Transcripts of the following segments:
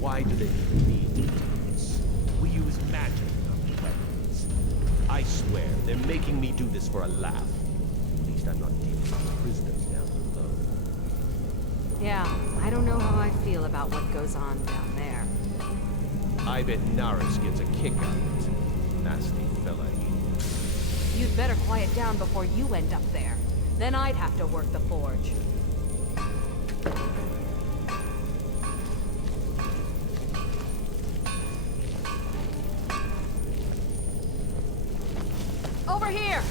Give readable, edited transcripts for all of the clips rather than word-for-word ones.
Why do they need demons? We use magic, not weapons. I swear, they're making me do this for a laugh. At least I'm not dealing with prisoners down below. Yeah, I don't know how I feel about what goes on down there. I bet Naris gets a kick out of it. Nasty fella he. You'd better quiet down before you end up there. Then I'd have to work the forge. Over here!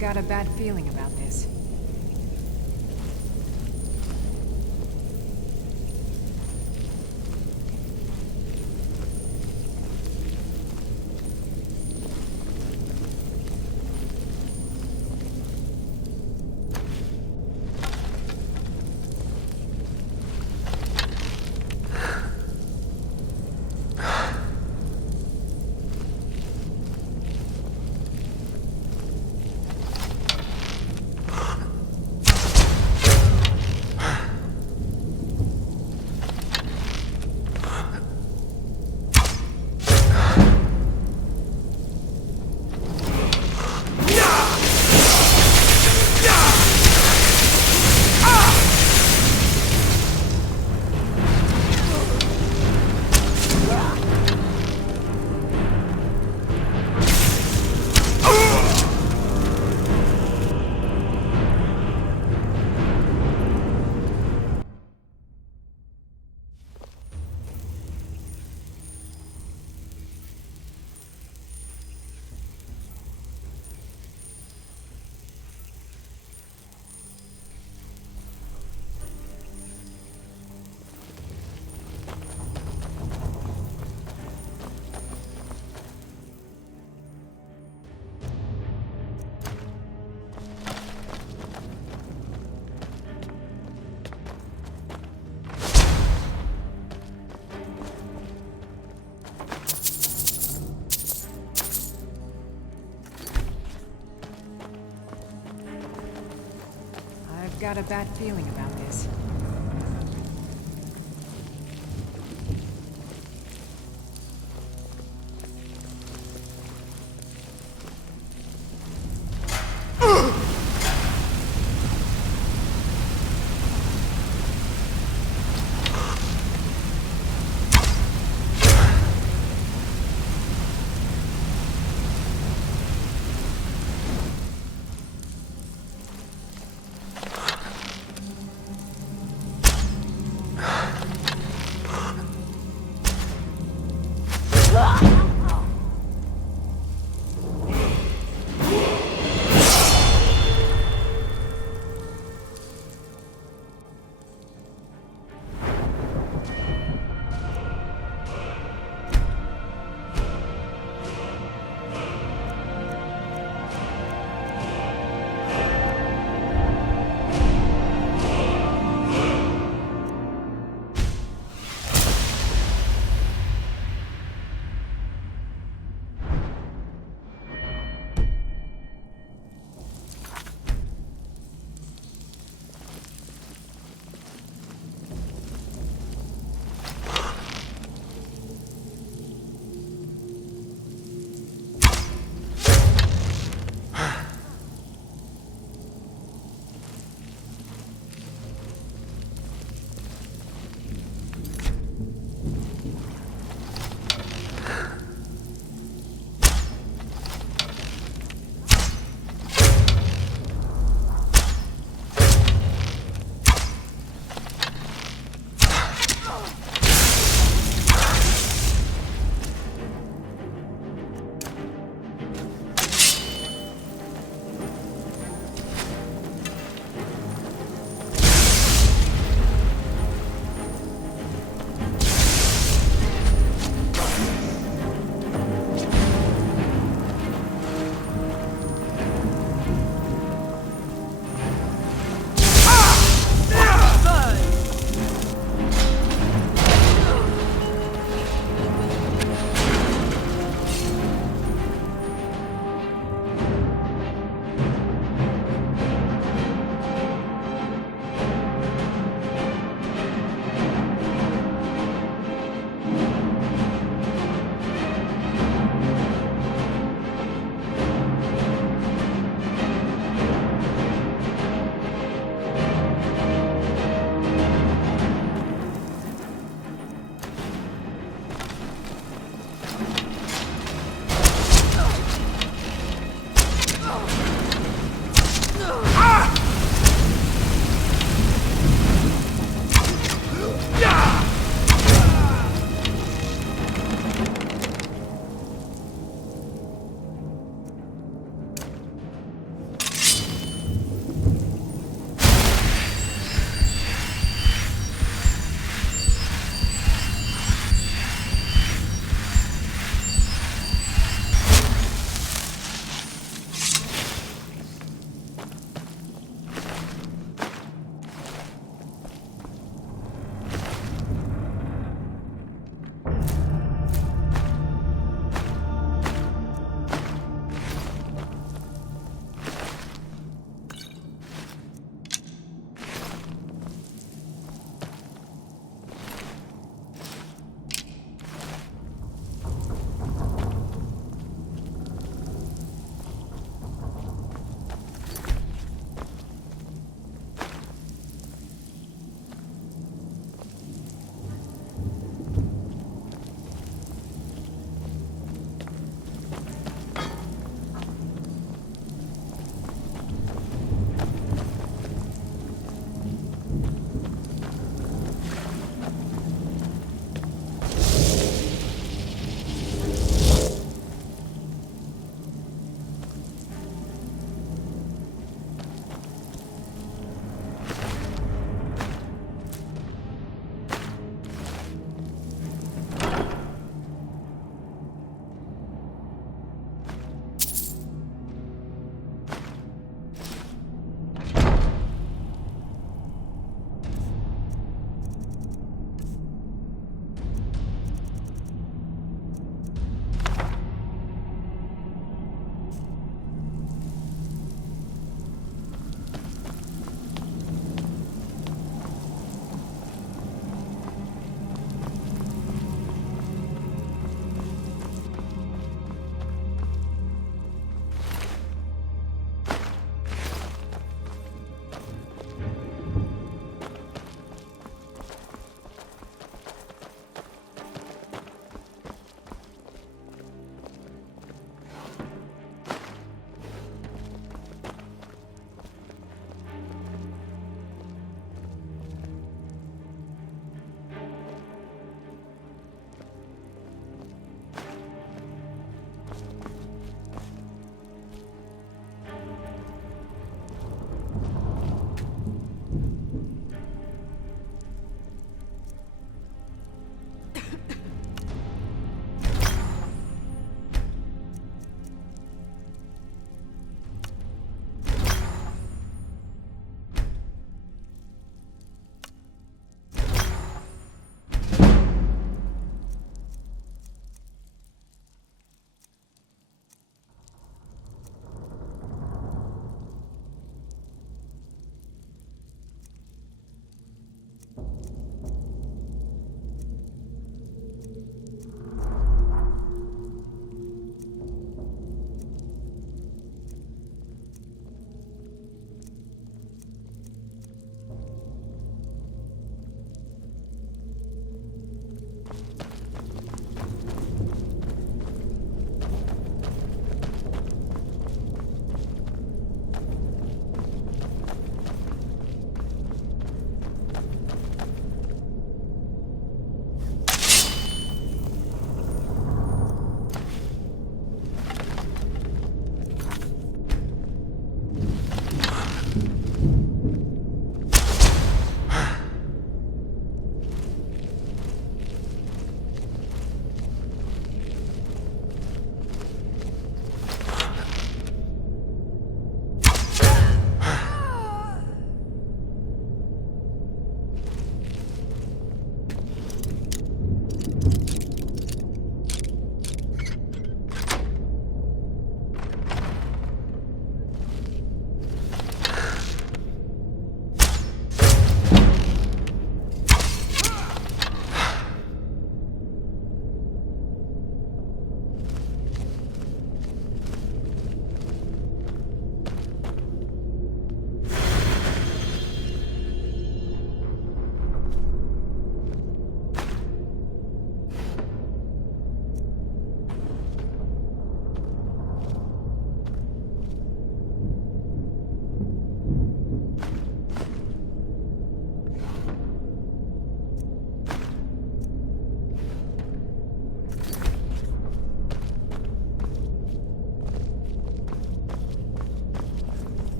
Got a bad feeling about this. Got a bad feeling about this.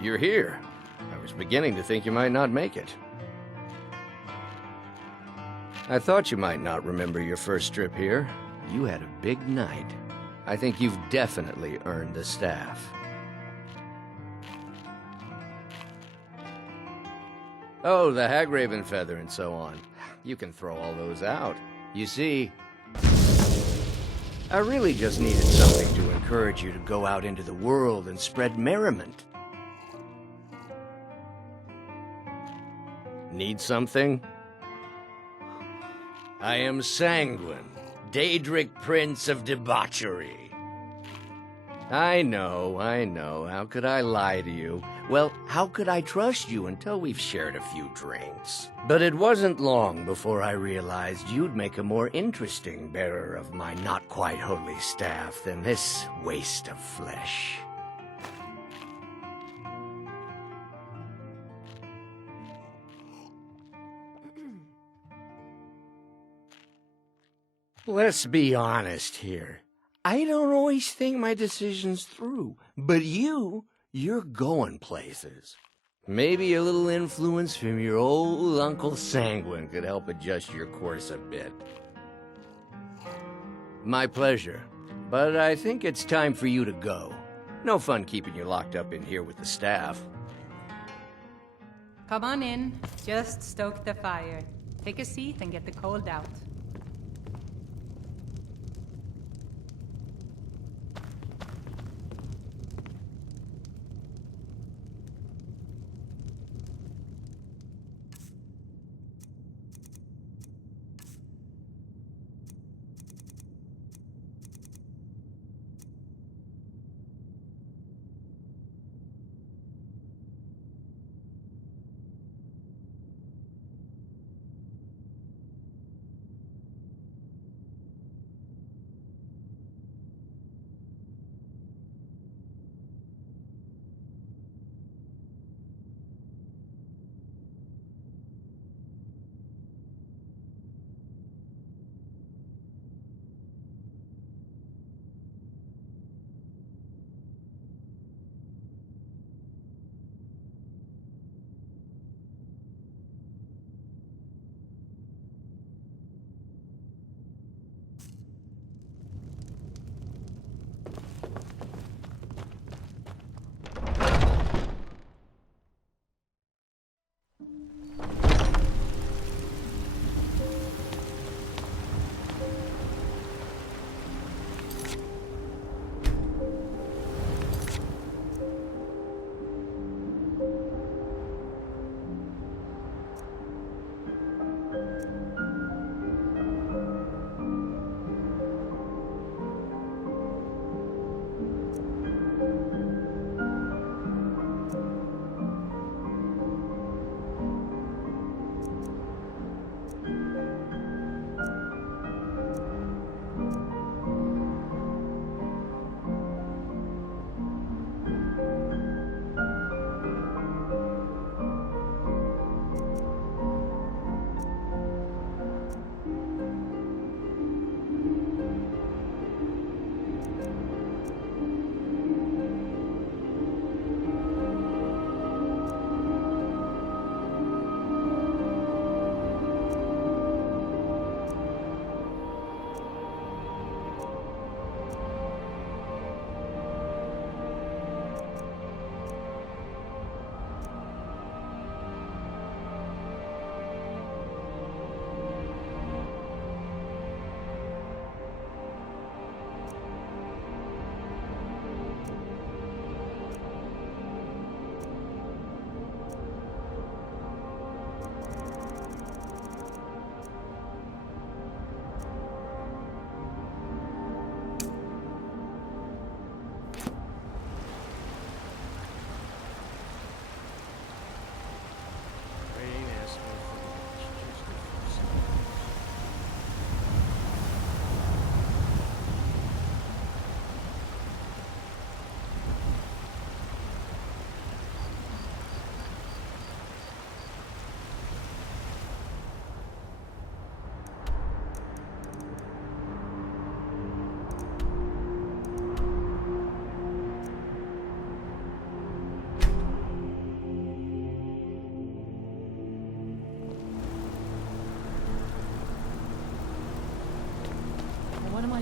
you're here. I was beginning to think you might not make it. I thought you might not remember your first trip here. You had a big night. I think you've definitely earned the staff. Oh, the Hagraven feather and so on. You can throw all those out. You see, I really just needed something to encourage you to go out into the world and spread merriment. Need something? I am Sanguine, Daedric Prince of Debauchery. I know. How could I lie to you? Well, how could I trust you until we've shared a few drinks? But it wasn't long before I realized you'd make a more interesting bearer of my not-quite-holy staff than this waste of flesh. Let's be honest here. I don't always think my decisions through, but you're going places. Maybe a little influence from your old Uncle Sanguine could help adjust your course a bit. My pleasure, but I think it's time for you to go. No fun keeping you locked up in here with the staff. Come on in. Just stoke the fire. Take a seat and get the cold out.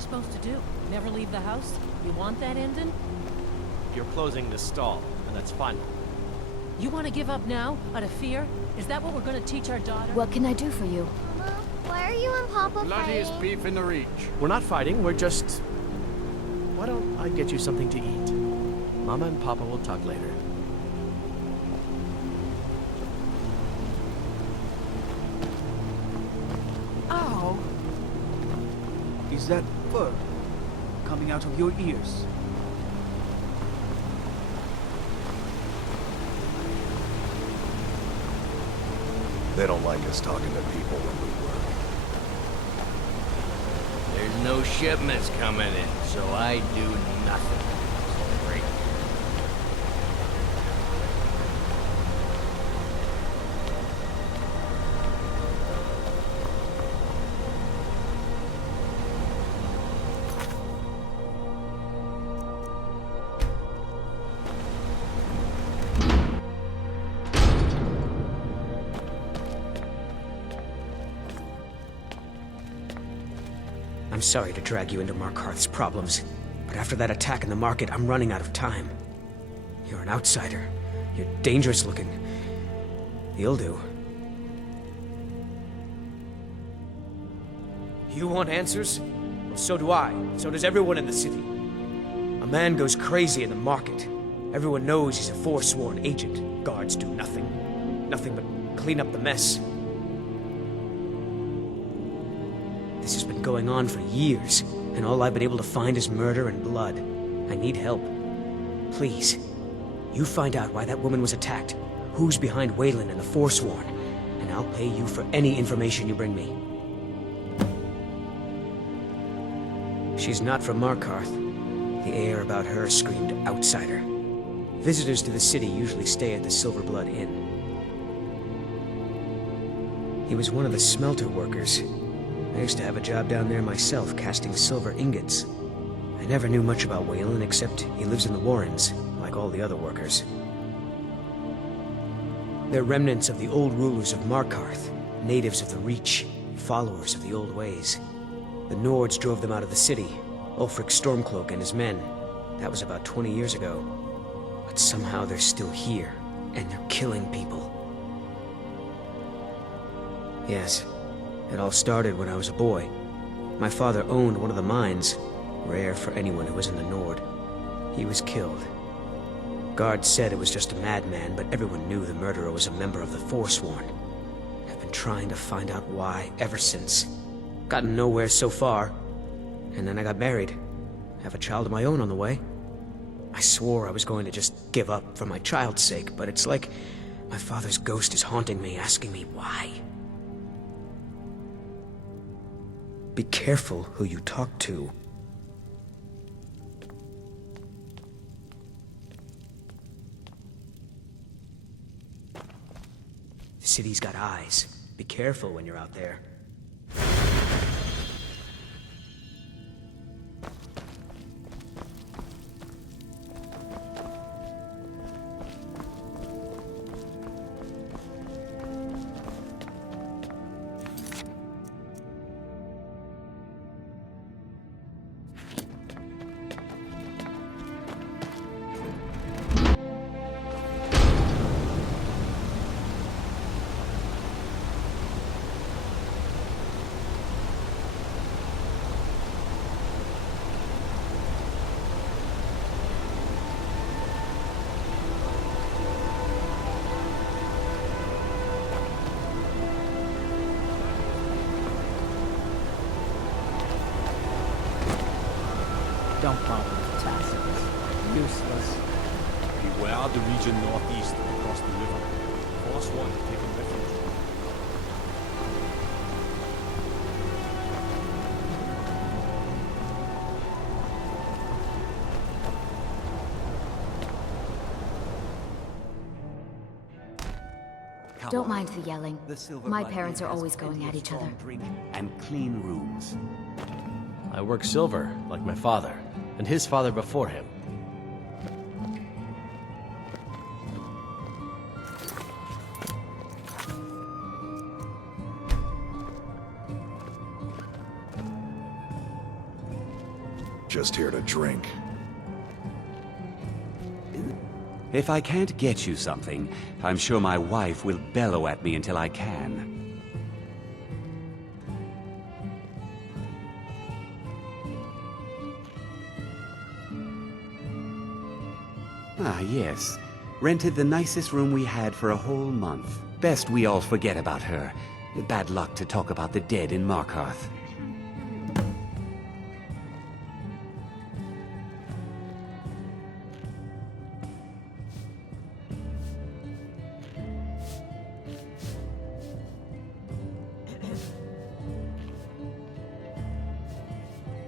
supposed to do? Never leave the house? You want that ending? You're closing the stall, and that's fine. You want to give up now, out of fear? Is that what we're going to teach our daughter? What can I do for you? Mama, why are you and Papa Bloodiest fighting? beef in the reach. We're not fighting, we're just... Why don't I get you something to eat? Mama and Papa will talk later. Ow! Is that fur coming out of your ears? They don't like us talking to people when we work. There's no shipments coming in, so I do nothing. Great. I'm sorry to drag you into Markarth's problems, but after that attack in the market, I'm running out of time. You're an outsider. You're dangerous looking. You'll do. You want answers? Well, so do I. So does everyone in the city. A man goes crazy in the market. Everyone knows he's a forsworn agent. Guards do nothing. Nothing but clean up the mess. This has been going on for years, and all I've been able to find is murder and blood. I need help. Please, you find out why that woman was attacked, who's behind Waylon and the Forsworn, and I'll pay you for any information you bring me. She's not from Markarth. The air about her screamed outsider. Visitors to the city usually stay at the Silver Blood Inn. He was one of the smelter workers. I used to have a job down there myself, casting silver ingots. I never knew much about Waylon, except he lives in the Warrens, like all the other workers. They're remnants of the old rulers of Markarth, natives of the Reach, followers of the old ways. The Nords drove them out of the city, Ulfric Stormcloak and his men. That was about 20 years ago. But somehow they're still here, and they're killing people. Yes. It all started when I was a boy. My father owned one of the mines, rare for anyone who was in the Nord. He was killed. Guards said it was just a madman, but everyone knew the murderer was a member of the Forsworn. I've been trying to find out why ever since. Gotten nowhere so far. And then I got married. Have a child of my own on the way. I swore I was going to just give up for my child's sake, but it's like my father's ghost is haunting me, asking me why. Be careful who you talk to. The city's got eyes. Be careful when you're out there. Don't bother with tassels. Useless. Beware the region northeast across the river. Forsworn have taken refuge. Don't mind the yelling. My parents are always going at each other. And clean rooms. I work silver, like my father, and his father before him. just here to drink. If I can't get you something, I'm sure my wife will bellow at me until I can. Ah, yes. Rented the nicest room we had for a whole month. Best we all forget about her. Bad luck to talk about the dead in Markarth.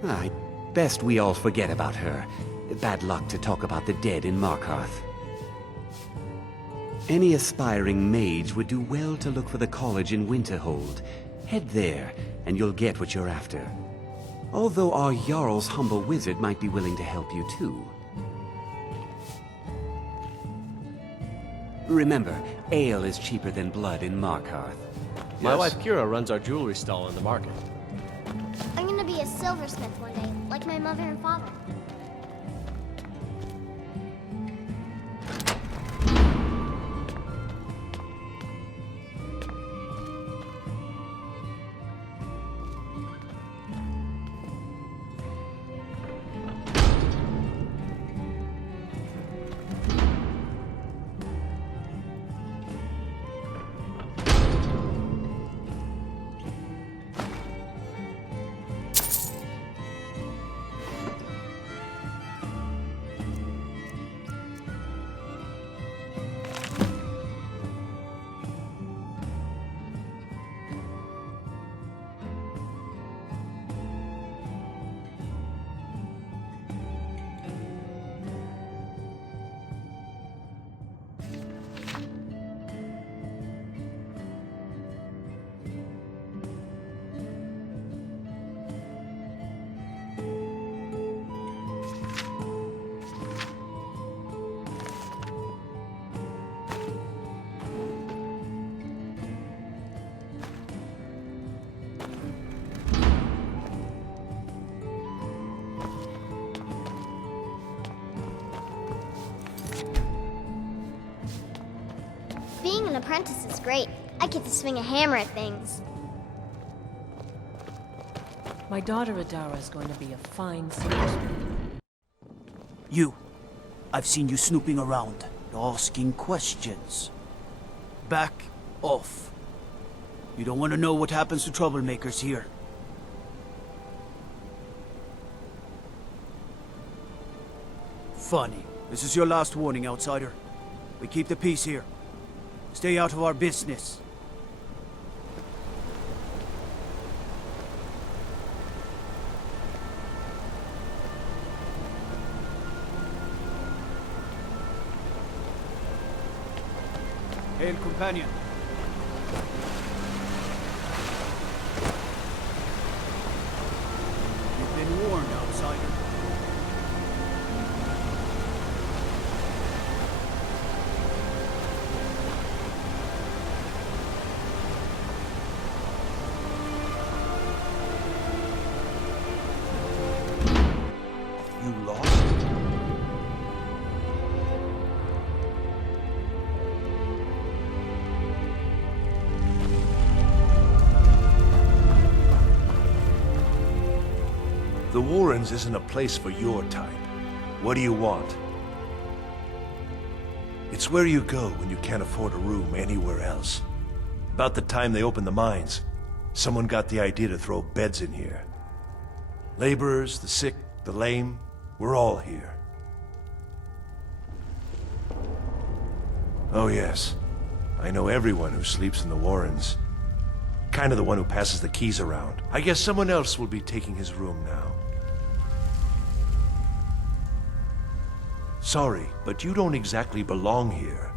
Ah, best we all forget about her. Bad luck to talk about the dead in Markarth. Any aspiring mage would do well to look for the college in Winterhold. Head there, and you'll get what you're after. Although our Jarl's humble wizard might be willing to help you too. Remember, ale is cheaper than blood in Markarth. My wife Kira runs our jewelry stall in the market. I'm gonna be a silversmith one day, like my mother and father. Being an apprentice is great. I get to swing a hammer at things. My daughter Adara is going to be a fine silversmith. You. I've seen you snooping around, asking questions. Back off. You don't want to know what happens to troublemakers here. Funny. This is your last warning, outsider. We keep the peace here. Stay out of our business. Hail, companion. You've been warned, outsider. You lost? The Warrens isn't a place for your type. What do you want? It's where you go when you can't afford a room anywhere else. About the time they opened the mines, someone got the idea to throw beds in here. Laborers, the sick, the lame, we're all here. Oh yes, I know everyone who sleeps in the Warrens. Kind of the one who passes the keys around. I guess someone else will be taking his room now. Sorry, but you don't exactly belong here.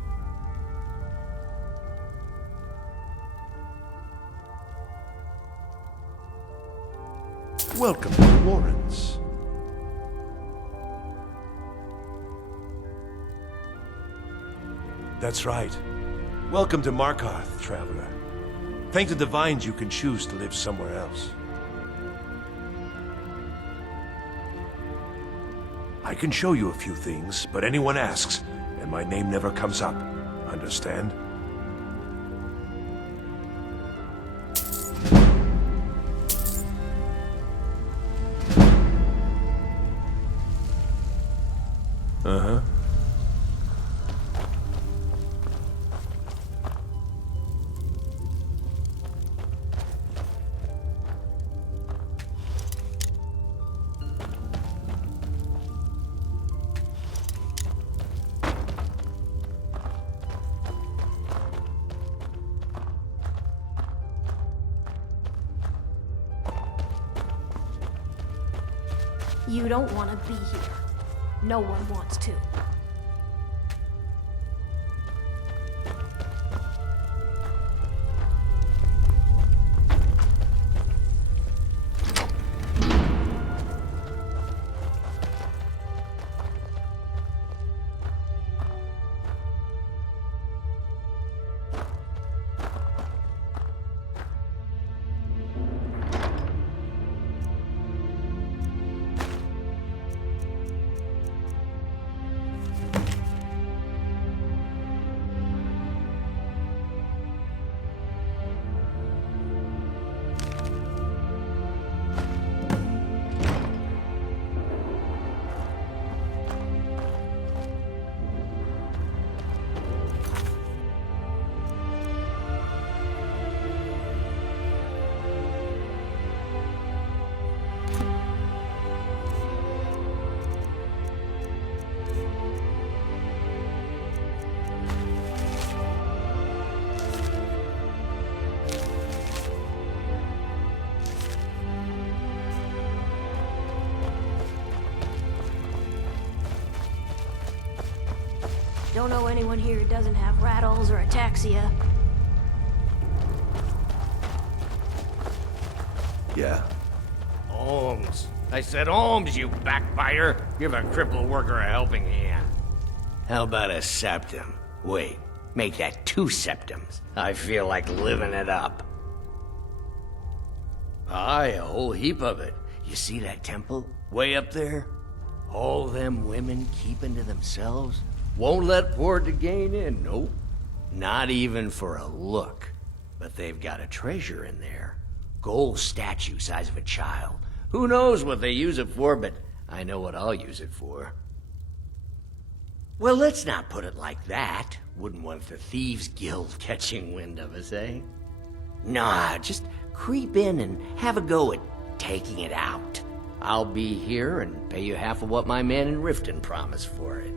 Welcome to the Warrens. That's right. Welcome to Markarth, traveler. Thank the Divines you can choose to live somewhere else. I can show you a few things, but anyone asks, and my name never comes up. Understand? Uh-huh. You don't want to be here. No one wants to. Don't know anyone here who doesn't have rattles or ataxia. Yeah. Holmes. I said Holmes, you backbiter. Give a crippled worker a helping hand. How about a septum? Wait, make that 2 septums. I feel like living it up. Aye, a whole heap of it. You see that temple? Way up there? All them women keeping to themselves? Won't let poor Degain in, nope. Not even for a look. But they've got a treasure in there. Gold statue size of a child. Who knows what they use it for, but I know what I'll use it for. Well, let's not put it like that. Wouldn't want the Thieves Guild catching wind of us, eh? Nah, just creep in and have a go at taking it out. I'll be here and pay you half of what my man in Riften promised for it.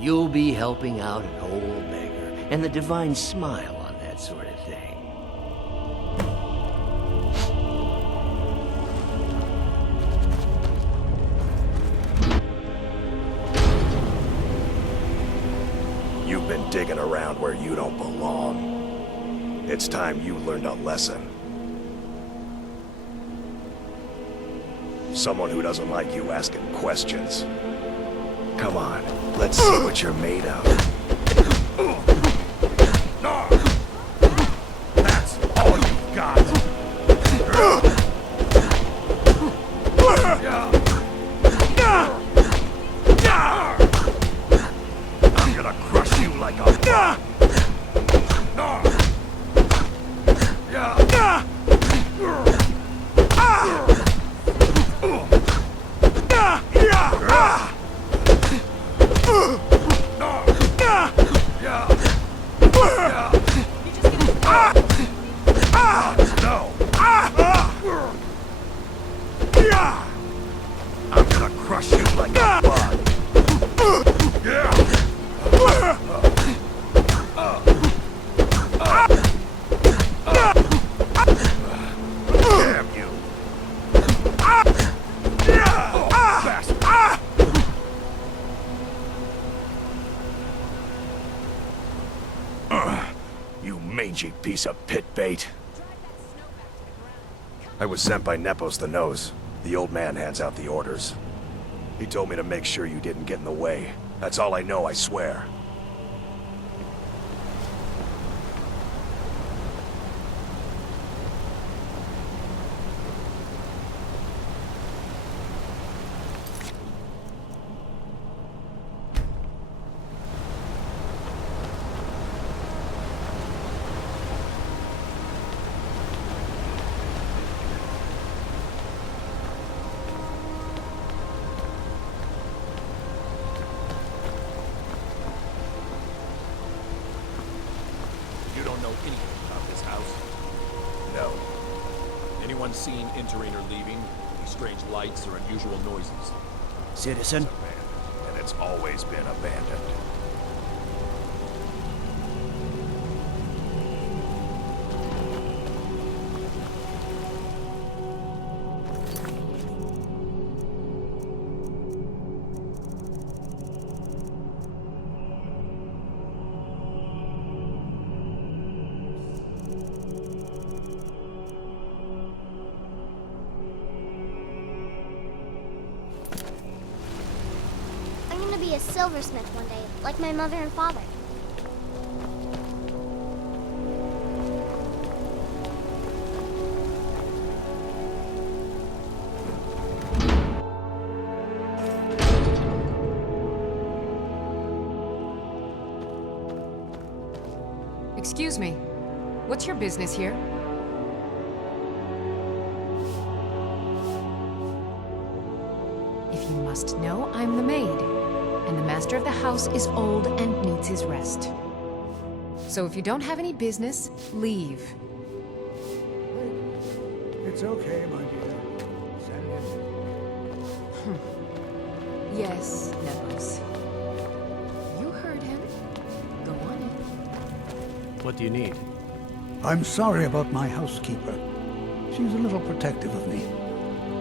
You'll be helping out an old beggar, and the divine smile on that sort of thing. You've been digging around where you don't belong. It's time you learned a lesson. Someone who doesn't like you asking questions. Come on, let's see what you're made of. That's all you've got. I'm gonna crush you like a bug. I'm gonna crush you like a bug. Damn you. You mangy piece of pit bait. I was sent by Nepos the Nose. The old man hands out the orders. He told me to make sure you didn't get in the way. That's all I know, I swear. know anything about this house? No. Anyone seen entering or leaving? Any strange lights or unusual noises? Citizen? And it's always been abandoned. I'm gonna be a silversmith one day, like my mother and father. Excuse me. What's your business here? If you must know, I'm the maid, and the master of the house is old and needs his rest. So if you don't have any business, leave. It's okay, my dear. Send him. Yes, Nevos. You heard him. Go on in. What do you need? I'm sorry about my housekeeper. She's a little protective of me.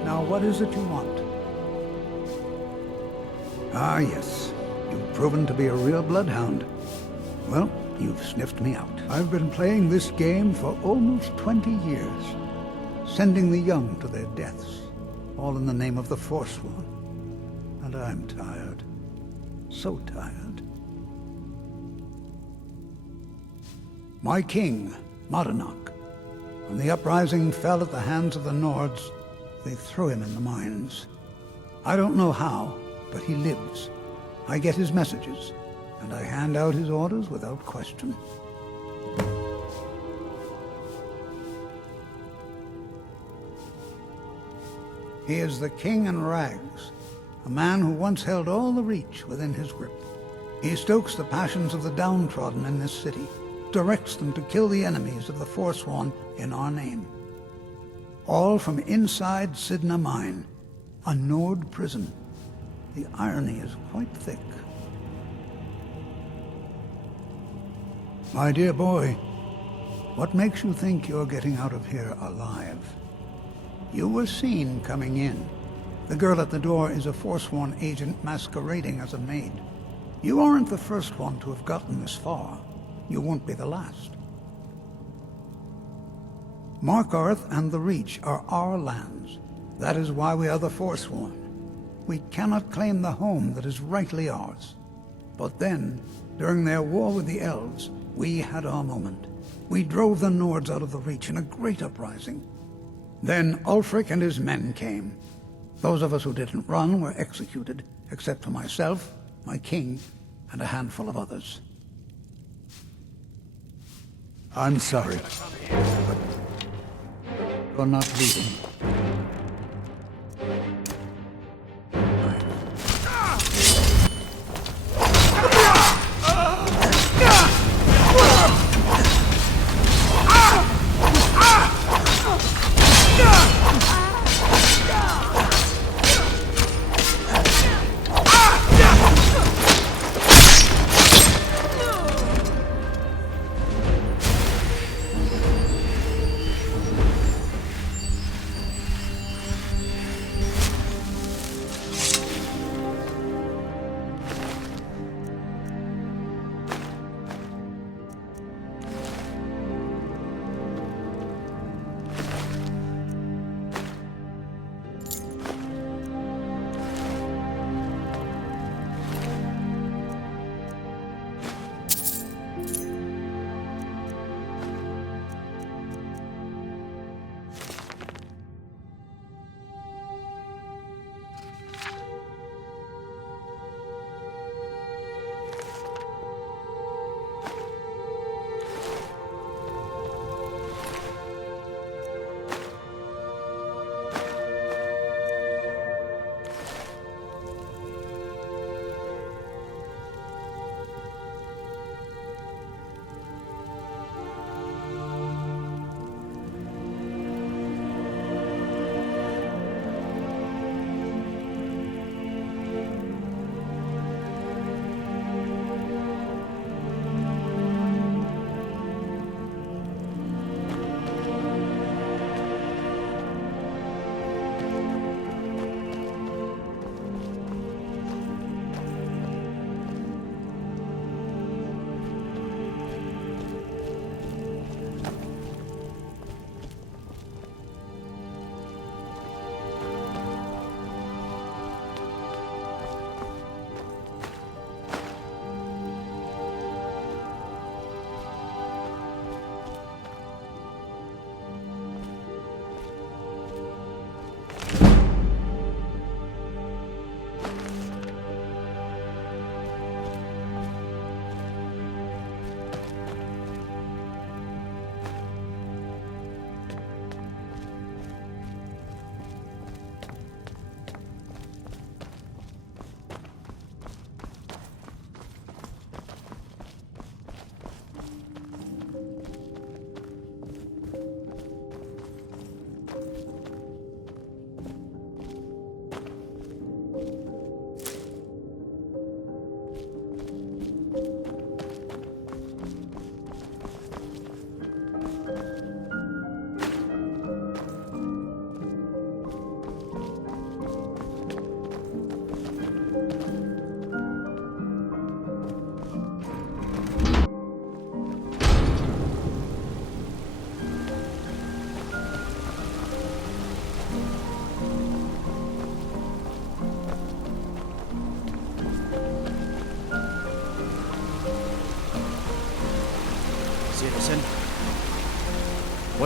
Now, what is it you want? Ah, yes. You've proven to be a real bloodhound. Well, you've sniffed me out. I've been playing this game for almost 20 years, sending the young to their deaths, all in the name of the Forsworn. And I'm tired. So tired. My king, Modonok, when the uprising fell at the hands of the Nords, they threw him in the mines. I don't know how, but he lives. I get his messages, and I hand out his orders without question. He is the king in rags, a man who once held all the Reach within his grip. He stokes the passions of the downtrodden in this city, directs them to kill the enemies of the Forsworn in our name. All from inside Sidna Mine, a Nord prison. The irony is quite thick. My dear boy, what makes you think you're getting out of here alive? You were seen coming in. The girl at the door is a Forsworn agent masquerading as a maid. You aren't the first one to have gotten this far. You won't be the last. Markarth and the Reach are our lands. That is why we are the Forsworn. We cannot claim the home that is rightly ours. But then, during their war with the Elves, we had our moment. We drove the Nords out of the Reach in a great uprising. Then Ulfric and his men came. Those of us who didn't run were executed, except for myself, my king, and a handful of others. I'm sorry, but you're not leaving.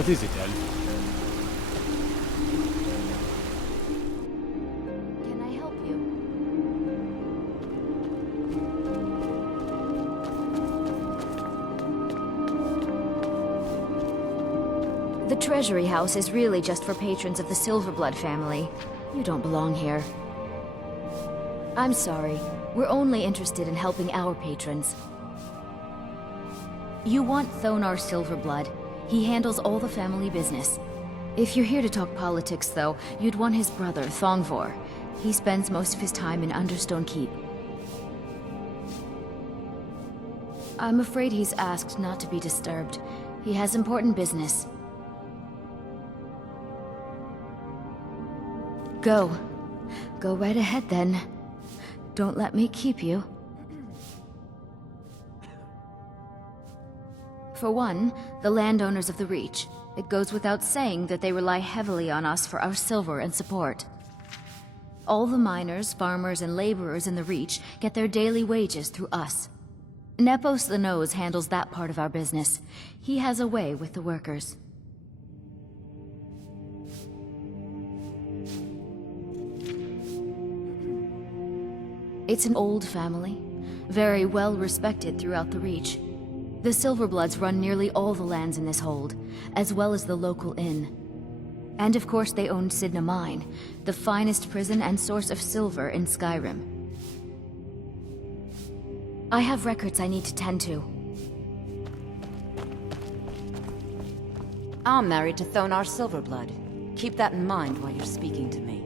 What is it, Elf? Can I help you? The Treasury House is really just for patrons of the Silverblood family. You don't belong here. I'm sorry. We're only interested in helping our patrons. You want Thonar Silverblood. He handles all the family business. If you're here to talk politics, though, you'd want his brother, Thongvor. He spends most of his time in Understone Keep. I'm afraid he's asked not to be disturbed. He has important business. Go. Go right ahead, then. Don't let me keep you. For one, the landowners of the Reach. It goes without saying that they rely heavily on us for our silver and support. All the miners, farmers, and laborers in the Reach get their daily wages through us. Nepos the Nose handles that part of our business. He has a way with the workers. It's an old family, very well respected throughout the Reach. The Silverbloods run nearly all the lands in this hold, as well as the local inn. And of course they own Sidna Mine, the finest prison and source of silver in Skyrim. I have records I need to tend to. I'm married to Thonar Silverblood. Keep that in mind while you're speaking to me.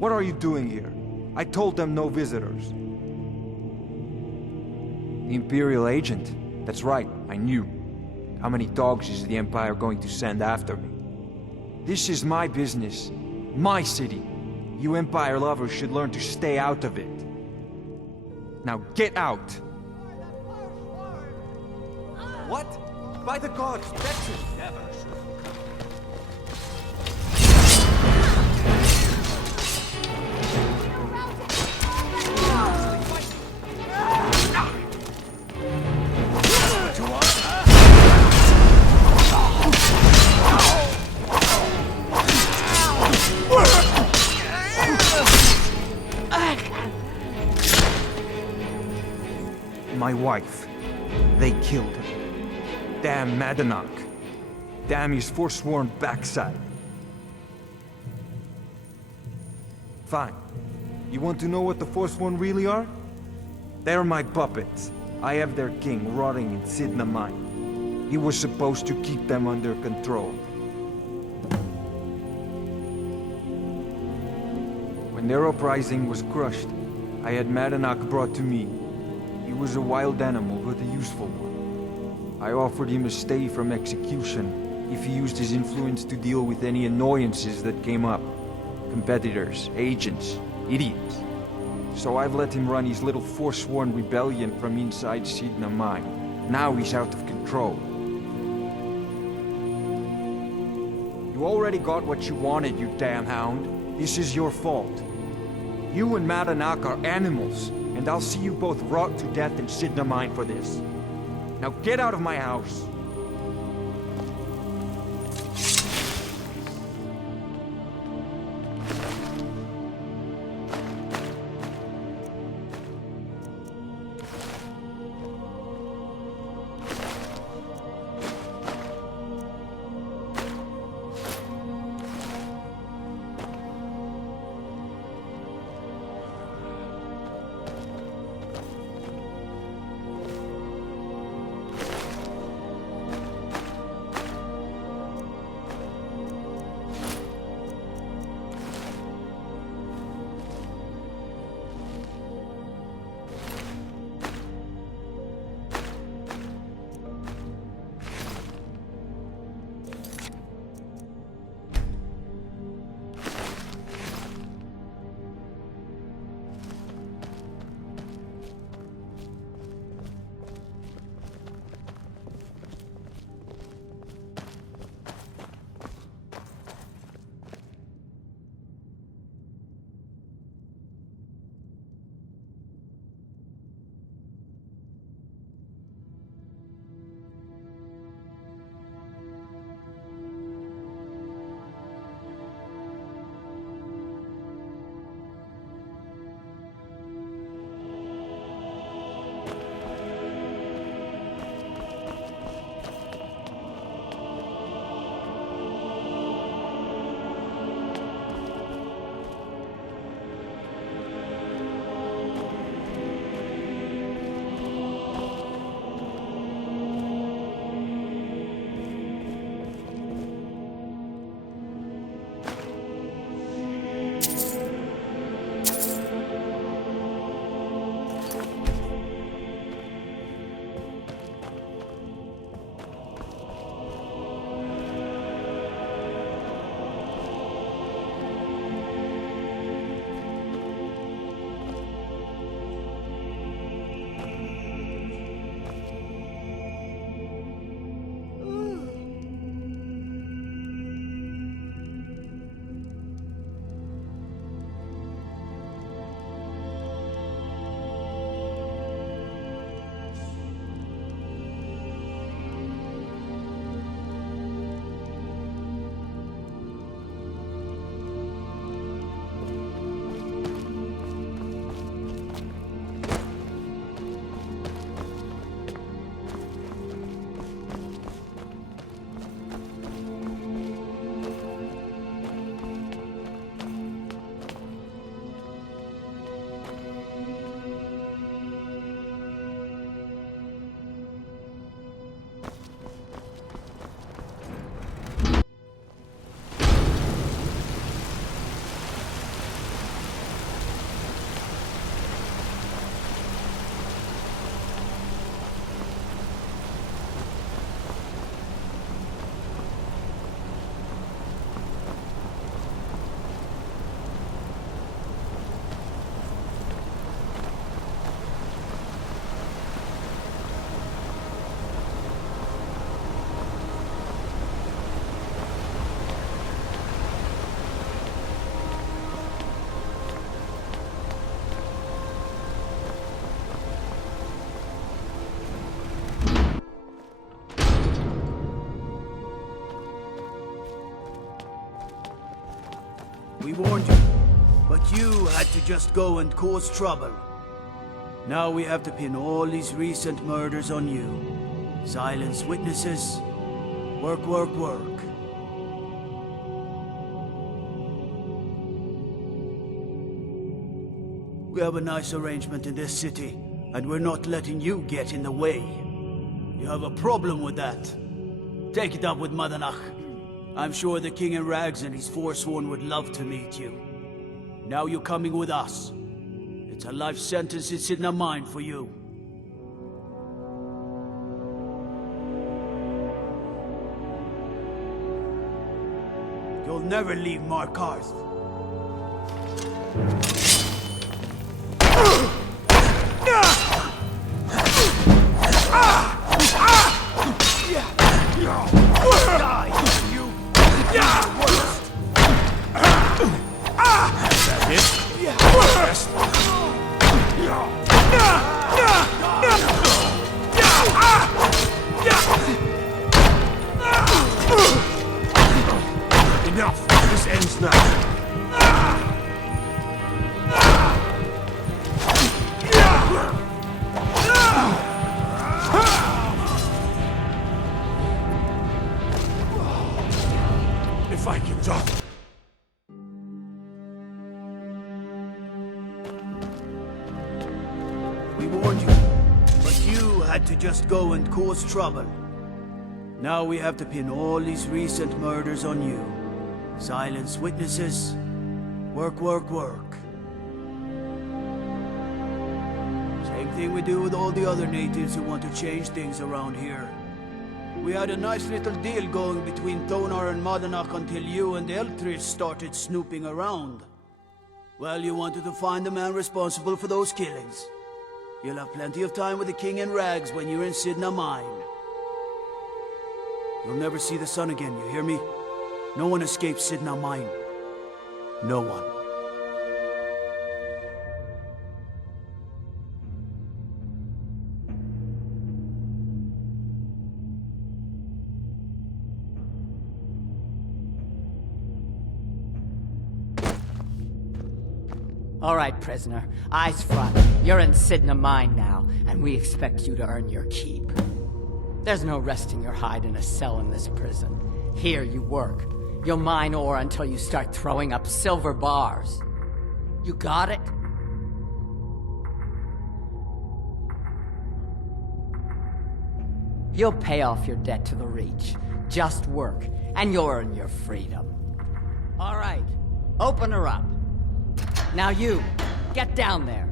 What are you doing here? I told them no visitors. The Imperial agent? That's right, I knew. How many dogs is the Empire going to send after me? This is my business. My city. You Empire lovers should learn to stay out of it. Now get out! What? By the gods, that should never. My wife. They killed her. Damn Madanach. Damn his forsworn backside. Fine. You want to know what the Forsworn really are? They're my puppets. I have their king rotting in Sidna Mine. He was supposed to keep them under control. When their uprising was crushed, I had Madanach brought to me. He was a wild animal, but a useful one. I offered him a stay from execution if he used his influence to deal with any annoyances that came up. Competitors, agents, idiots. So I've let him run his little forsworn rebellion from inside Sidna Mine. Now he's out of control. You already got what you wanted, you damn hound. This is your fault. You and Madanach are animals, and I'll see you both rot to death in Sidna Mine for this. Now get out of my house! We warned you, but you had to just go and cause trouble. Now we have to pin all these recent murders on you. Silence witnesses. Work, work, work. We have a nice arrangement in this city, and we're not letting you get in the way. You have a problem with that? Take it up with Madanach. I'm sure the King in Rags and his Forsworn would love to meet you. Now you're coming with us. It's a life sentence in Sidna Mine for you. You'll never leave Markarth. Enough! This ends now. If I can talk. We warned you, but you had to just go and cause trouble. Now we have to pin all these recent murders on you. Silence witnesses. Work, work, work. Same thing we do with all the other natives who want to change things around here. We had a nice little deal going between Thonar and Madanach until you and Eltris started snooping around. Well, you wanted to find the man responsible for those killings. You'll have plenty of time with the King in Rags when you're in Sidna Mine. You'll never see the sun again, you hear me? No one escapes Sidna Mine. No one. All right, prisoner. Eyes front. You're in Sidna Mine now, and we expect you to earn your keep. There's no resting your hide in a cell in this prison. Here you work. You'll mine ore until you start throwing up silver bars. You got it? You'll pay off your debt to the Reach. Just work, and you'll earn your freedom. All right, open her up. Now you, get down there.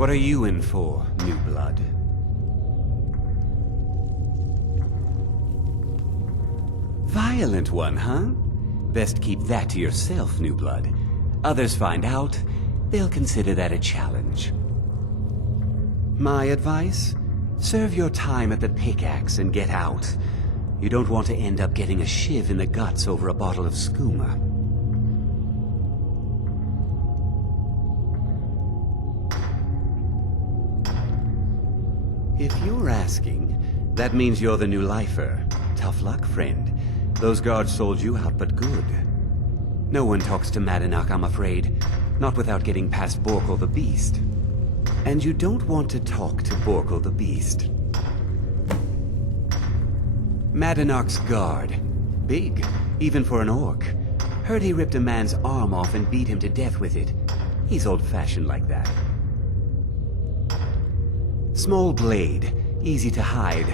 What are you in for, new blood? Violent one, huh? Best keep that to yourself, new blood. Others find out, they'll consider that a challenge. My advice? Serve your time at the pickaxe and get out. You don't want to end up getting a shiv in the guts over a bottle of skooma. If you're asking, that means you're the new lifer. Tough luck, friend. Those guards sold you out, but good. No one talks to Madanach, I'm afraid. Not without getting past Borkul the Beast. And you don't want to talk to Borkul the Beast. Madanach's guard. Big, even for an orc. Heard he ripped a man's arm off and beat him to death with it. He's old-fashioned like that. Small blade, easy to hide.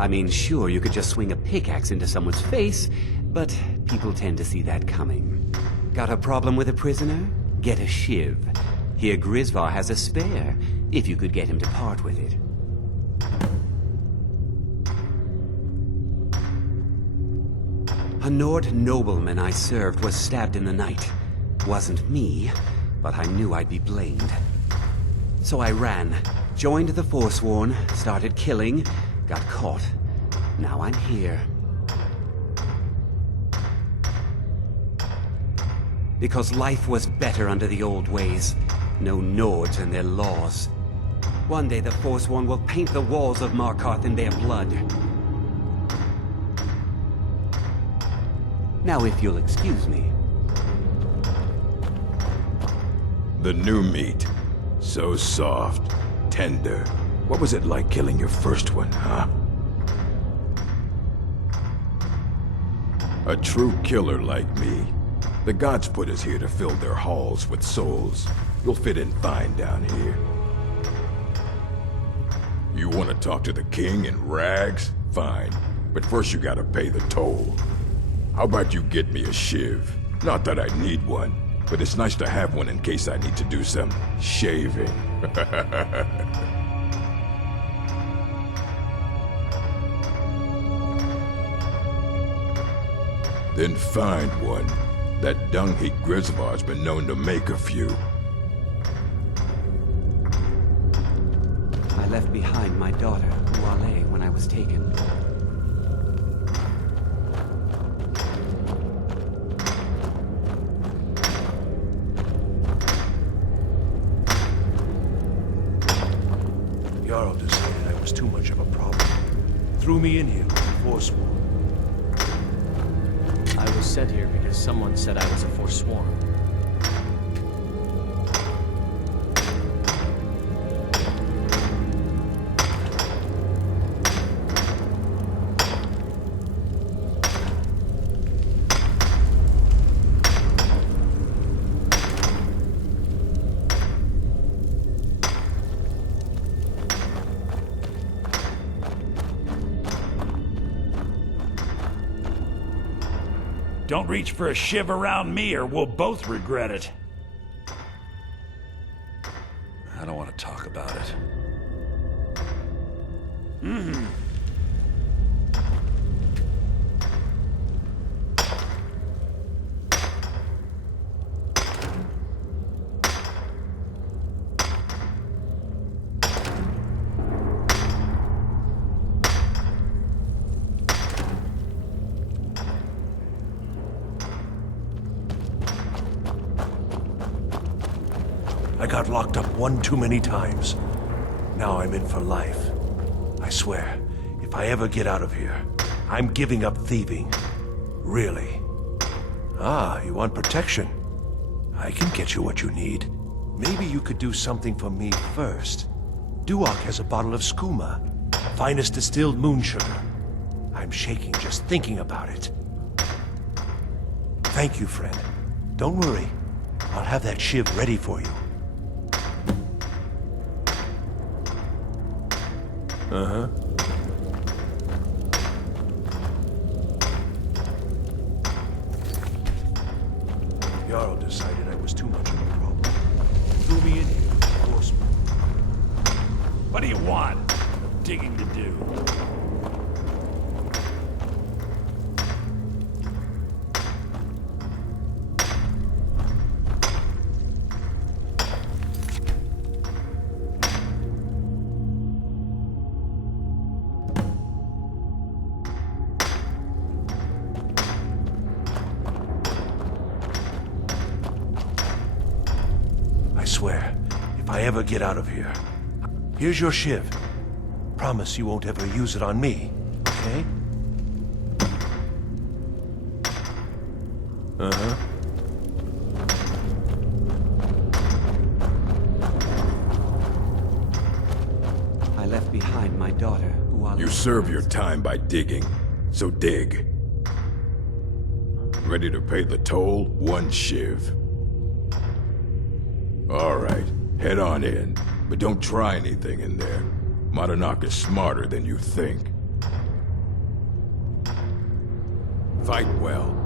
I mean, sure, you could just swing a pickaxe into someone's face, but people tend to see that coming. Got a problem with a prisoner? Get a shiv. Here Grisvar has a spare, if you could get him to part with it. A Nord nobleman I served was stabbed in the night. Wasn't me, but I knew I'd be blamed. So I ran, joined the Forsworn, started killing, got caught. Now I'm here. Because life was better under the old ways. No Nords and their laws. One day the Forsworn will paint the walls of Markarth in their blood. Now if you'll excuse me. The new meat. So soft, tender. What was it like killing your first one, huh? A true killer like me. The gods put us here to fill their halls with souls. You'll fit in fine down here. You want to talk to the king in rags? Fine. But first you gotta pay the toll. How about you get me a shiv? Not that I need one, but it's nice to have one in case I need to do some shaving. Then find one. That dung-heap Grisvar's been known to make a few. I left behind my daughter, Wale, when I was taken. Jarl decided I was too much of a problem. Threw me in here with the Forsworn. I was sent here because someone said I was a Forsworn. Don't reach for a shiv around me or we'll both regret it. I don't want to talk about it. I got locked up one too many times. Now I'm in for life. I swear, if I ever get out of here, I'm giving up thieving. Really. Ah, you want protection? I can get you what you need. Maybe you could do something for me first. Duak has a bottle of skooma, finest distilled moon sugar. I'm shaking just thinking about it. Thank you, friend. Don't worry. I'll have that shiv ready for you. Uh-huh. Jarl decided I was too much of a problem. Threw me in here, of course. What do you want? Digging to do. I swear, if I ever get out of here, here's your shiv. Promise you won't ever use it on me, okay? Uh-huh. I left behind my daughter, who I'll... You serve your time by digging, so dig. Ready to pay the toll? 1 shiv. All right, head on in, but don't try anything in there. Madanak is smarter than you think. Fight well.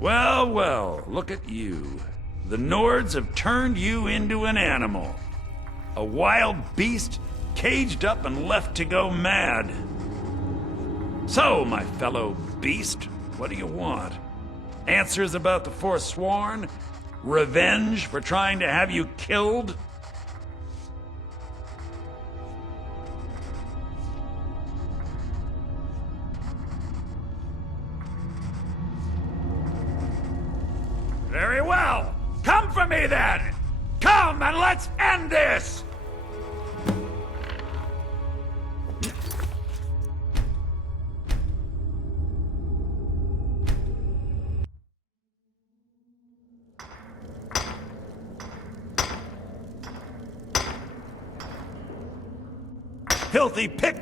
Well, well, look at you. The Nords have turned you into an animal. A wild beast caged up and left to go mad. So, my fellow beast, what do you want? Answers about the Forsworn? Revenge for trying to have you killed? Very well. Come for me then! Come and let's end this! Filthy pick!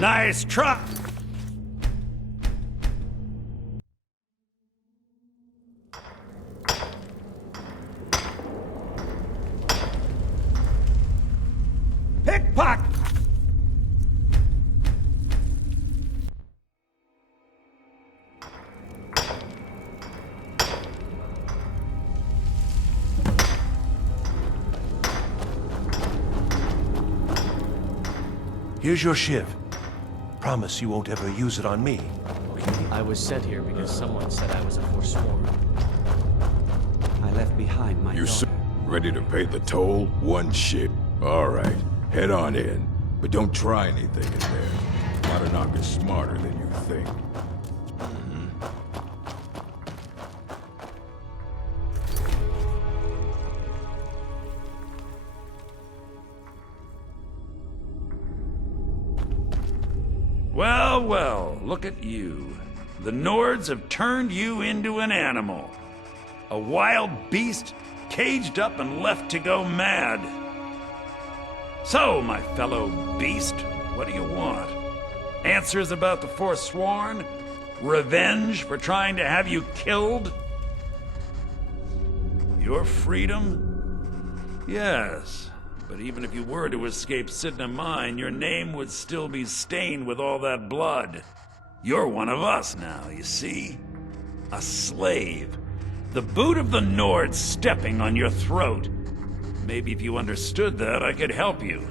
Nice try! Pickpocket! Here's your shiv. Promise you won't ever use it on me. I was sent here because someone said I was a Forsworn. I left behind my daughter. Ready to pay the toll? 1 shiv. All right, head on in, but don't try anything in there. Madanak is smarter than you think. Well, well, look at you. The Nords have turned you into an animal. A wild beast caged up and left to go mad. So, my fellow beast, what do you want? Answers about the Forsworn? Revenge for trying to have you killed? Your freedom? Yes. But even if you were to escape Sidna Mine, your name would still be stained with all that blood. You're one of us now, you see? A slave. The boot of the Nord stepping on your throat. Maybe if you understood that, I could help you.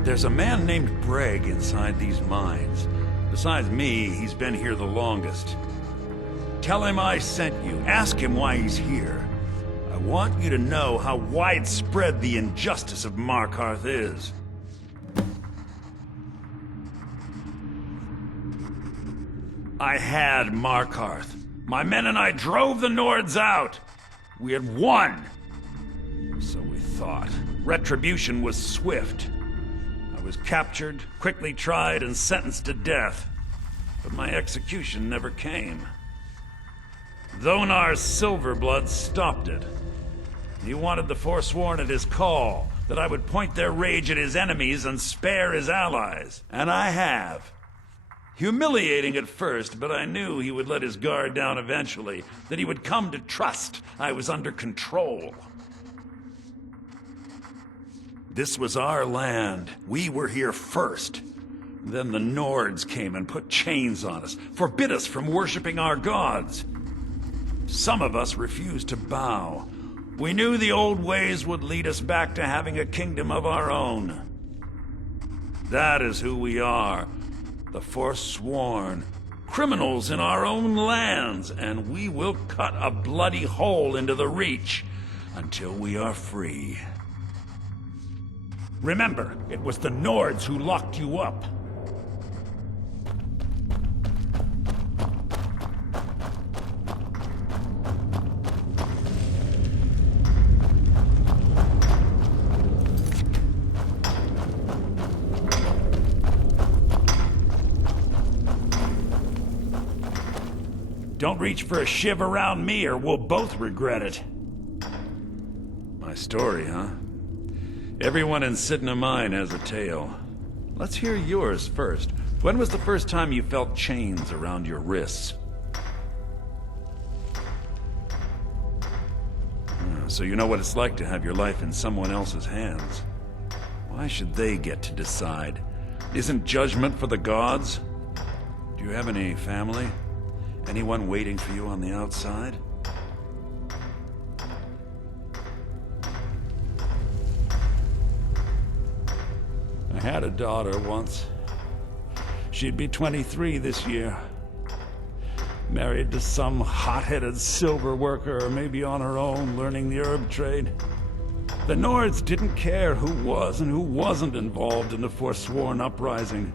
There's a man named Breg inside these mines. Besides me, he's been here the longest. Tell him I sent you. Ask him why he's here. I want you to know how widespread the injustice of Markarth is. I had Markarth. My men and I drove the Nords out. We had won. So we thought. Retribution was swift. I was captured, quickly tried, and sentenced to death. But my execution never came. Dhonar's Silverblood stopped it. He wanted the Forsworn at his call, that I would point their rage at his enemies and spare his allies. And I have. Humiliating at first, but I knew he would let his guard down eventually, that he would come to trust I was under control. This was our land. We were here first. Then the Nords came and put chains on us, forbid us from worshipping our gods. Some of us refused to bow. We knew the old ways would lead us back to having a kingdom of our own. That is who we are, the Forsworn, criminals in our own lands, and we will cut a bloody hole into the Reach until we are free. Remember, it was the Nords who locked you up. Don't reach for a shiv around me or we'll both regret it. My story, huh? Everyone in Sidna Mine has a tale. Let's hear yours first. When was the first time you felt chains around your wrists? So you know what it's like to have your life in someone else's hands. Why should they get to decide? Isn't judgment for the gods? Do you have any family? Anyone waiting for you on the outside? I had a daughter once. She'd be 23 this year. Married to some hot-headed silver worker, or maybe on her own, learning the herb trade. The Nords didn't care who was and who wasn't involved in the Forsworn uprising.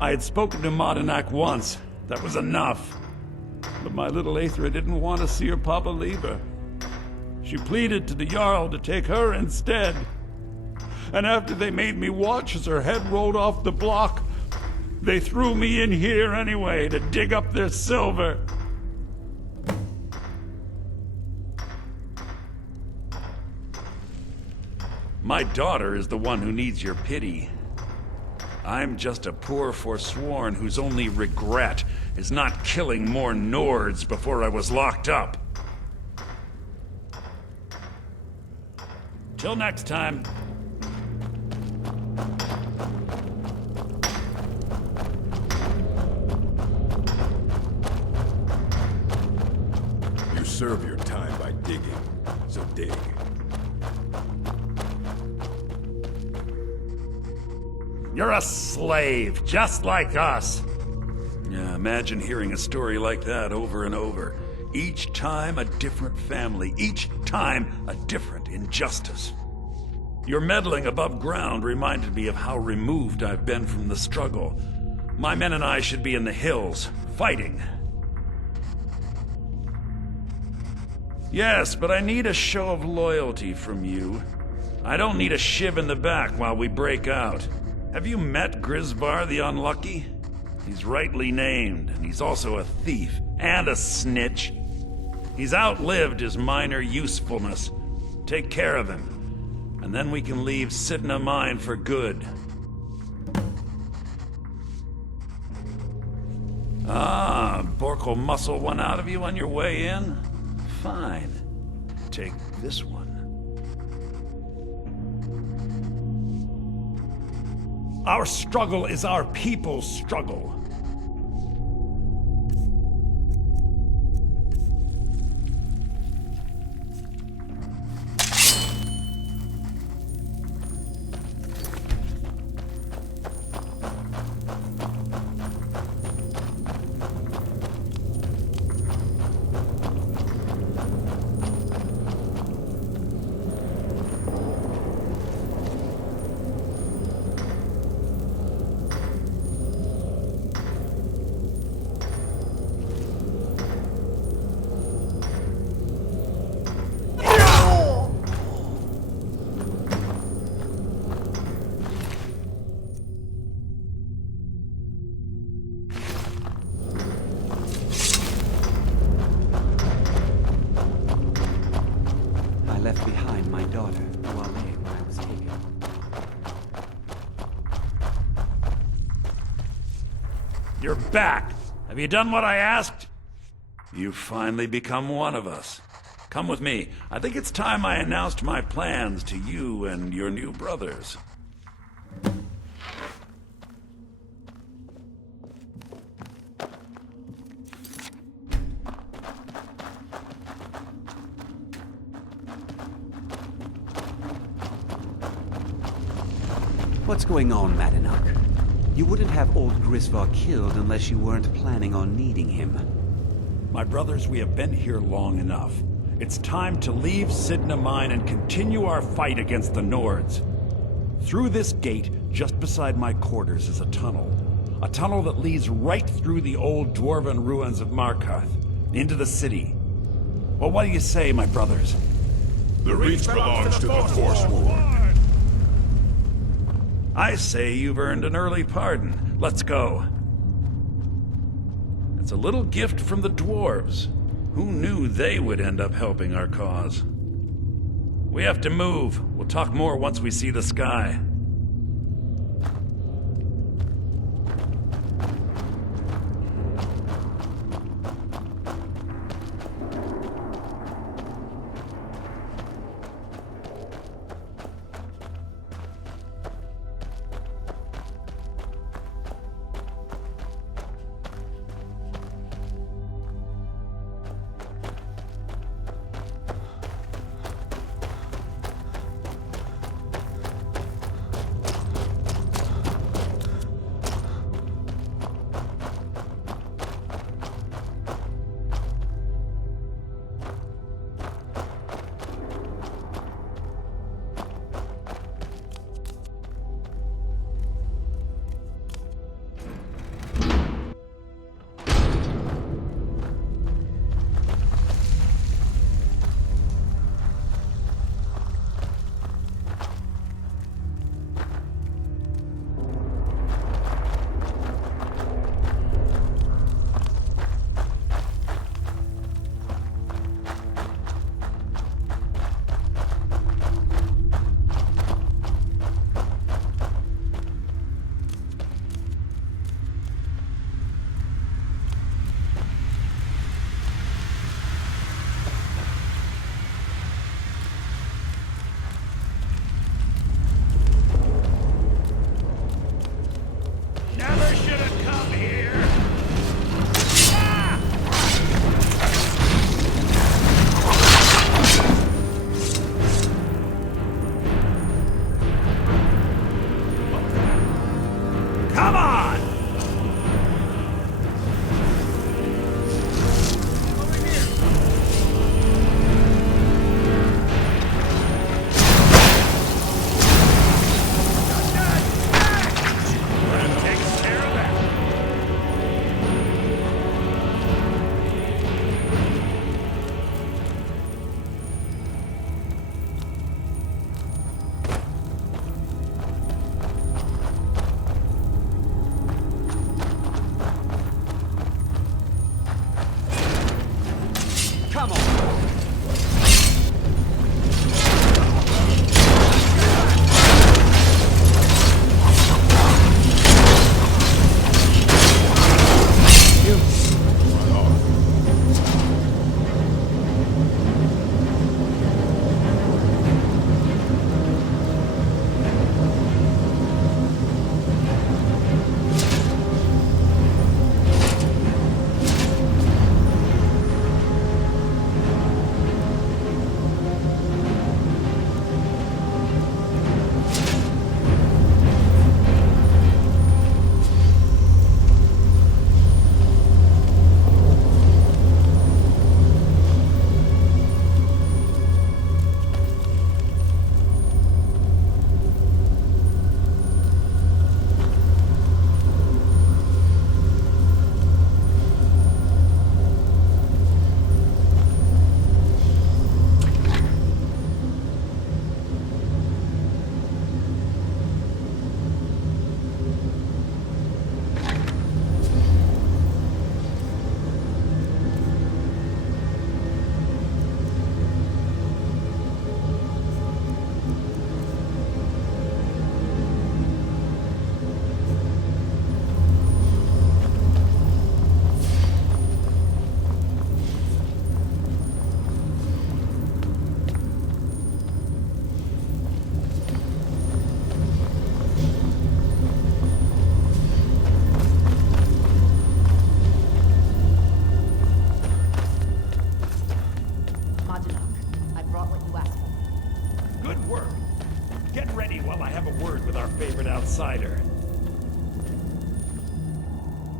I had spoken to Madanak once. That was enough. But my little Aethra didn't want to see her papa leave her. She pleaded to the Jarl to take her instead. And after they made me watch as her head rolled off the block, they threw me in here anyway to dig up their silver. My daughter is the one who needs your pity. I'm just a poor Forsworn whose only regret is not killing more Nords before I was locked up. Till next time. You serve your time by digging, so dig. You're a slave, just like us. Yeah, imagine hearing a story like that over and over. Each time a different family, each time a different injustice. Your meddling above ground reminded me of how removed I've been from the struggle. My men and I should be in the hills, fighting. Yes, but I need a show of loyalty from you. I don't need a shiv in the back while we break out. Have you met Grisvar the Unlucky? He's rightly named, and he's also a thief and a snitch. He's outlived his minor usefulness. Take care of him, and then we can leave Sidna Mine for good. Ah, Bork will muscle one out of you on your way in? Fine. Take this one. Our struggle is our people's struggle. You're back. Have you done what I asked? You've finally become one of us. Come with me. I think it's time I announced my plans to you and your new brothers. What's going on, Madanach? You wouldn't have old Grisvar killed unless you weren't planning on needing him. My brothers, we have been here long enough. It's time to leave Sidna Mine and continue our fight against the Nords. Through this gate, just beside my quarters, is a tunnel. A tunnel that leads right through the old dwarven ruins of Markarth, into the city. Well, what do you say, my brothers? The Reach belongs to the Forsworn. I say you've earned an early pardon. Let's go. It's a little gift from the dwarves. Who knew they would end up helping our cause? We have to move. We'll talk more once we see the sky.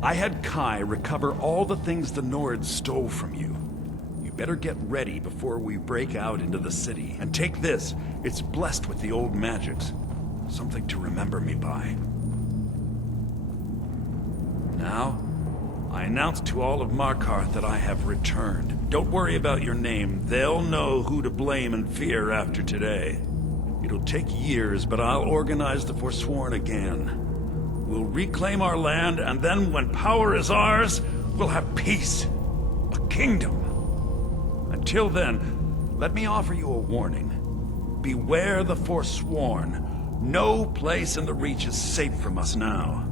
I had Kai recover all the things the Nords stole from you. You better get ready before we break out into the city. And take this. It's blessed with the old magics. Something to remember me by. Now, I announce to all of Markarth that I have returned. Don't worry about your name. They'll know who to blame and fear after today. It'll take years, but I'll organize the Forsworn again. We'll reclaim our land, and then when power is ours, we'll have peace. A kingdom. Until then, let me offer you a warning. Beware the Forsworn. No place in the Reach is safe from us now.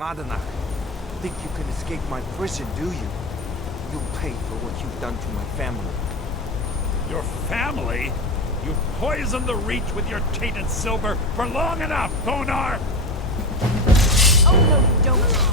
Madanach, think you can escape my prison, do you? You'll pay for what you've done to my family. Your family? You've poisoned the Reach with your tainted silver for long enough, Thonar! Oh no, don't!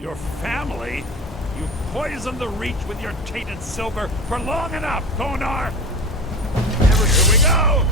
Your family? You've poisoned the Reach with your tainted silver for long enough, Thonar! Here we go!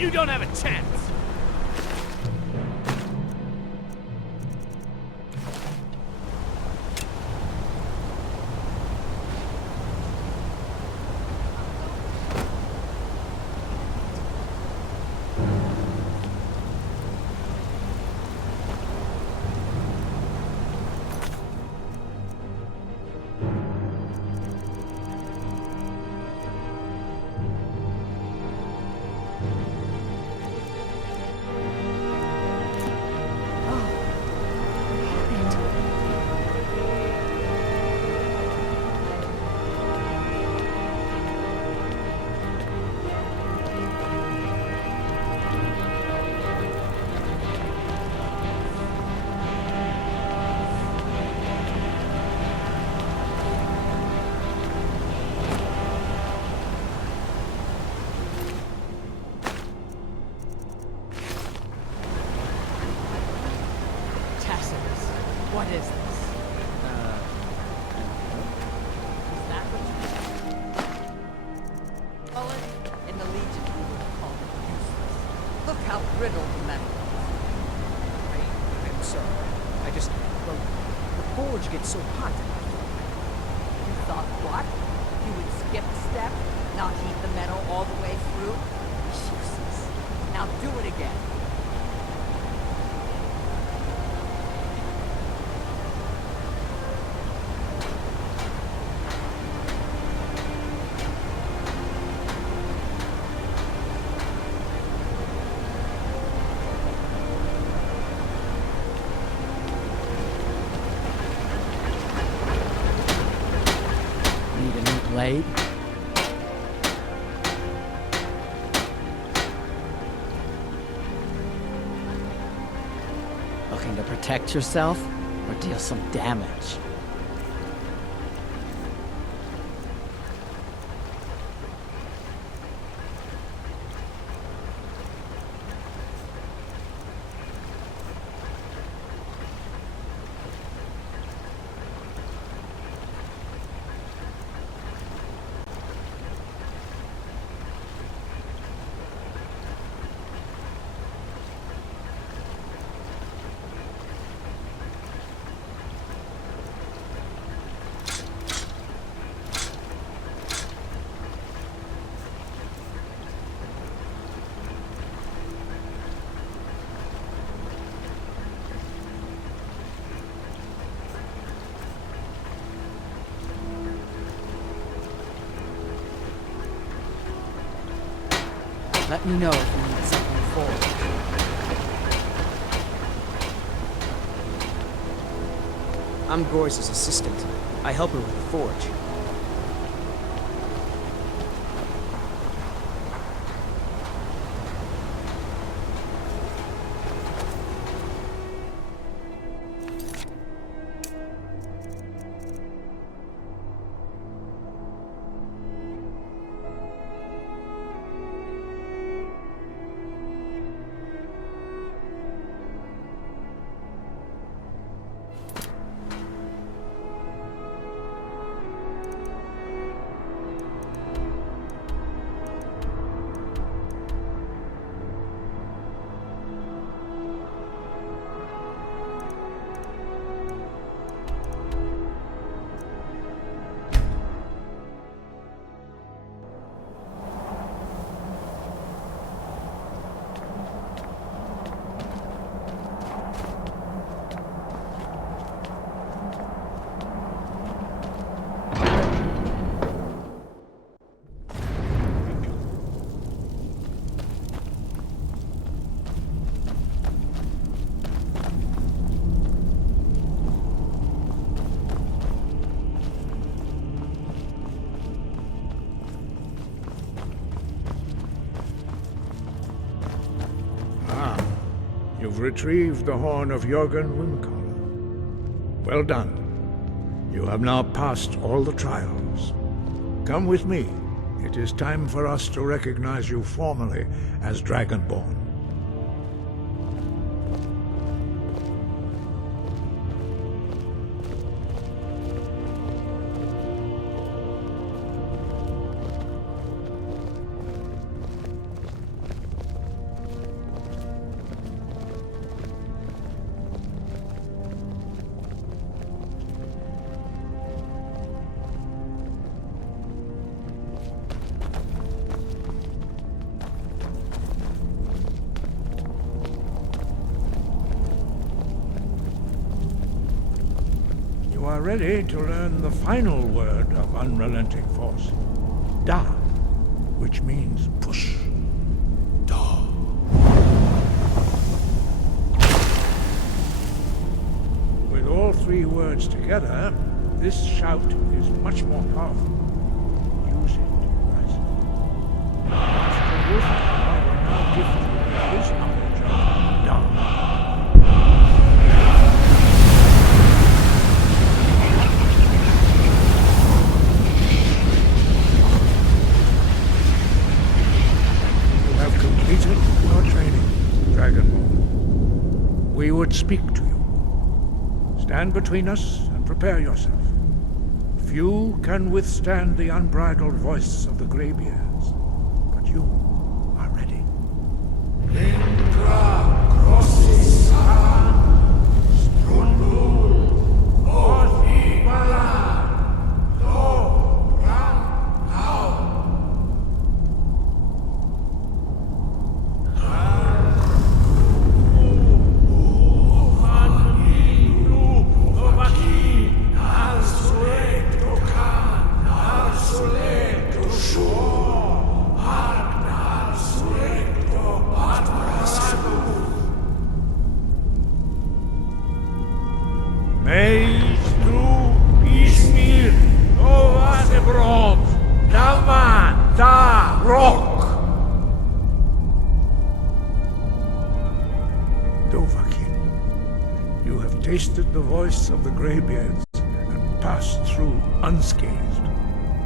You don't have a chance! What is this? Is that what you call it? In the Legion, we would have called it useless. Look how brittle the metal is. I'm sorry. I just... well, the forge gets so hot. You thought what? You would skip a step? Not heat the metal all the way through? Useless. Now do it again. Blade? Looking to protect yourself or deal some damage? Let me know if you need something forward. I'm Gore's assistant. I help her with the forge. You've retrieved the horn of Jörgen Wimkal. Well done. You have now passed all the trials. Come with me. It is time for us to recognize you formally as Dragonborn. You are ready to learn the final word of unrelenting force. Da, which means push. Da. With all three words together, this shout is much more powerful. Use it wisely. Master Wolf, I will now give you his knowledge of Da. Completed your training, Dragonborn. We would speak to you. Stand between us and prepare yourself. Few can withstand the unbridled voice of the Greybeards, but you are ready. Tasted the voice of the Greybeards and passed through unscathed.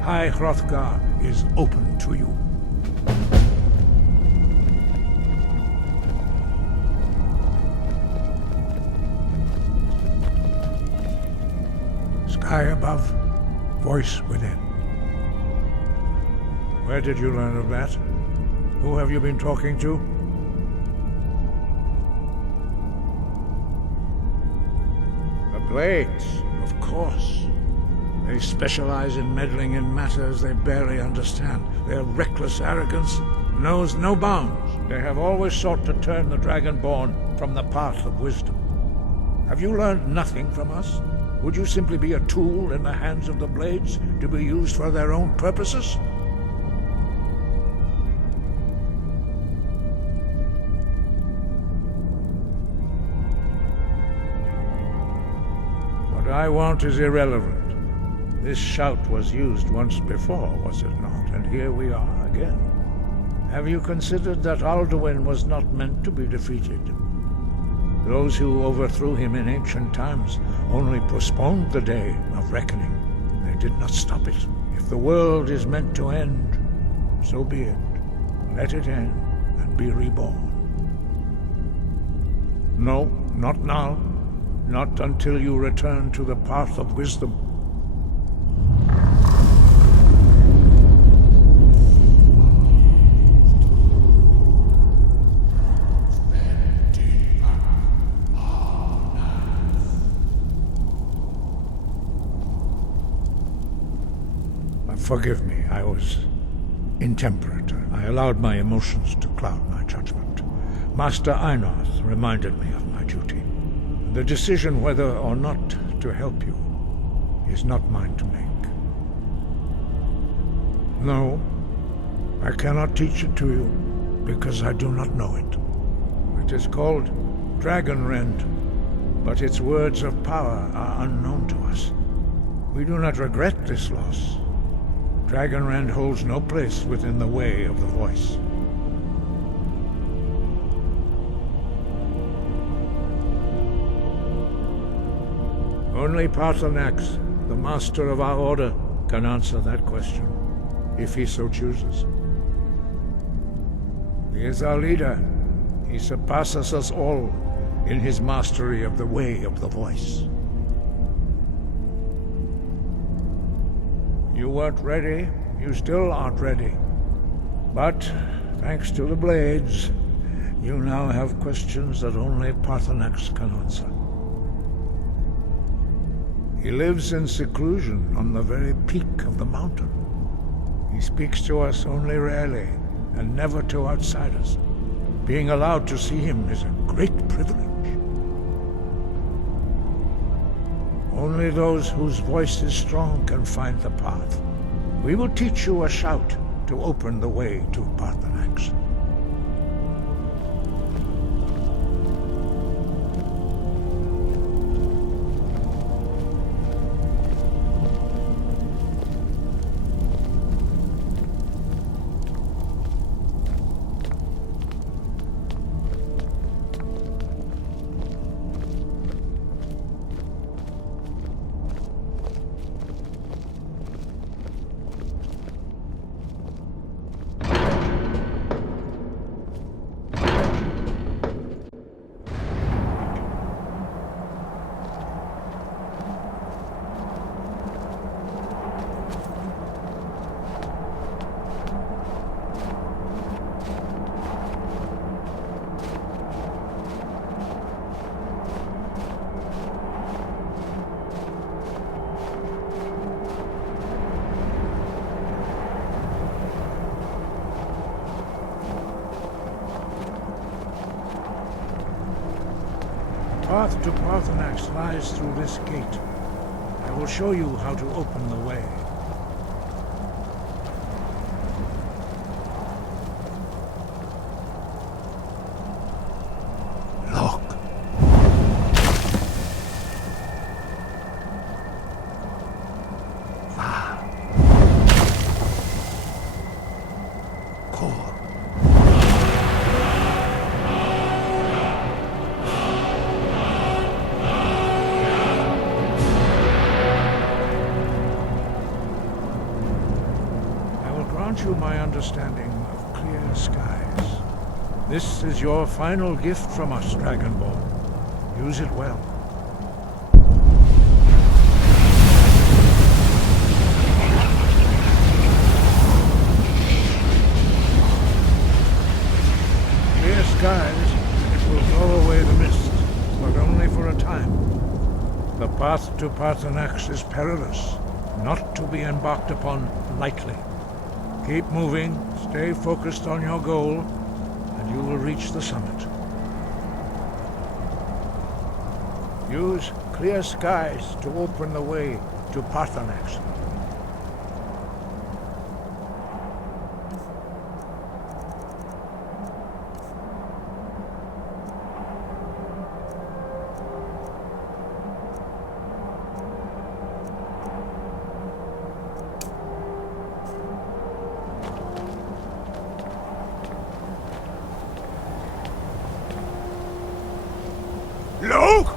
High Hrothgar is open to you. Sky above, voice within. Where did you learn of that? Who have you been talking to? Blades, of course. They specialize in meddling in matters they barely understand. Their reckless arrogance knows no bounds. They have always sought to turn the Dragonborn from the path of wisdom. Have you learned nothing from us? Would you simply be a tool in the hands of the Blades to be used for their own purposes? What I want is irrelevant. This shout was used once before, was it not? And here we are again. Have you considered that Alduin was not meant to be defeated? Those who overthrew him in ancient times only postponed the day of reckoning. They did not stop it. If the world is meant to end, so be it. Let it end and be reborn. No, not now. Not until you return to the path of wisdom. Forgive me, I was intemperate. I allowed my emotions to cloud my judgment. Master Einarth reminded me of my duty. The decision whether or not to help you is not mine to make. No, I cannot teach it to you because I do not know it. It is called Dragonrend, but its words of power are unknown to us. We do not regret this loss. Dragonrend holds no place within the way of the voice. Only Paarthurnax, the master of our order, can answer that question, if he so chooses. He is our leader. He surpasses us all in his mastery of the way of the voice. You weren't ready. You still aren't ready. But, thanks to the Blades, you now have questions that only Paarthurnax can answer. He lives in seclusion on the very peak of the mountain. He speaks to us only rarely, and never to outsiders. Being allowed to see him is a great privilege. Only those whose voice is strong can find the path. We will teach you a shout to open the way to Paarthurnax. The path to Paarthurnax lies through this gate. I will show you how to open the way. Look. You my understanding of clear skies. This is your final gift from us, Dragonborn. Use it well. Clear skies, it will blow away the mist, but only for a time. The path to Paarthurnax is perilous, not to be embarked upon lightly. Keep moving, stay focused on your goal, and you will reach the summit. Use clear skies to open the way to Paarthurnax. Look!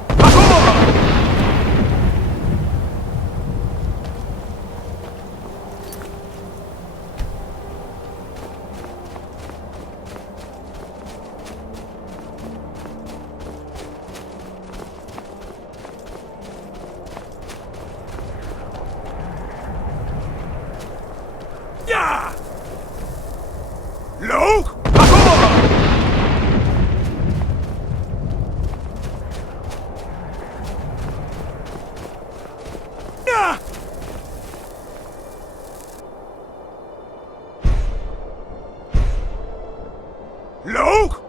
Yeah! Look! Look!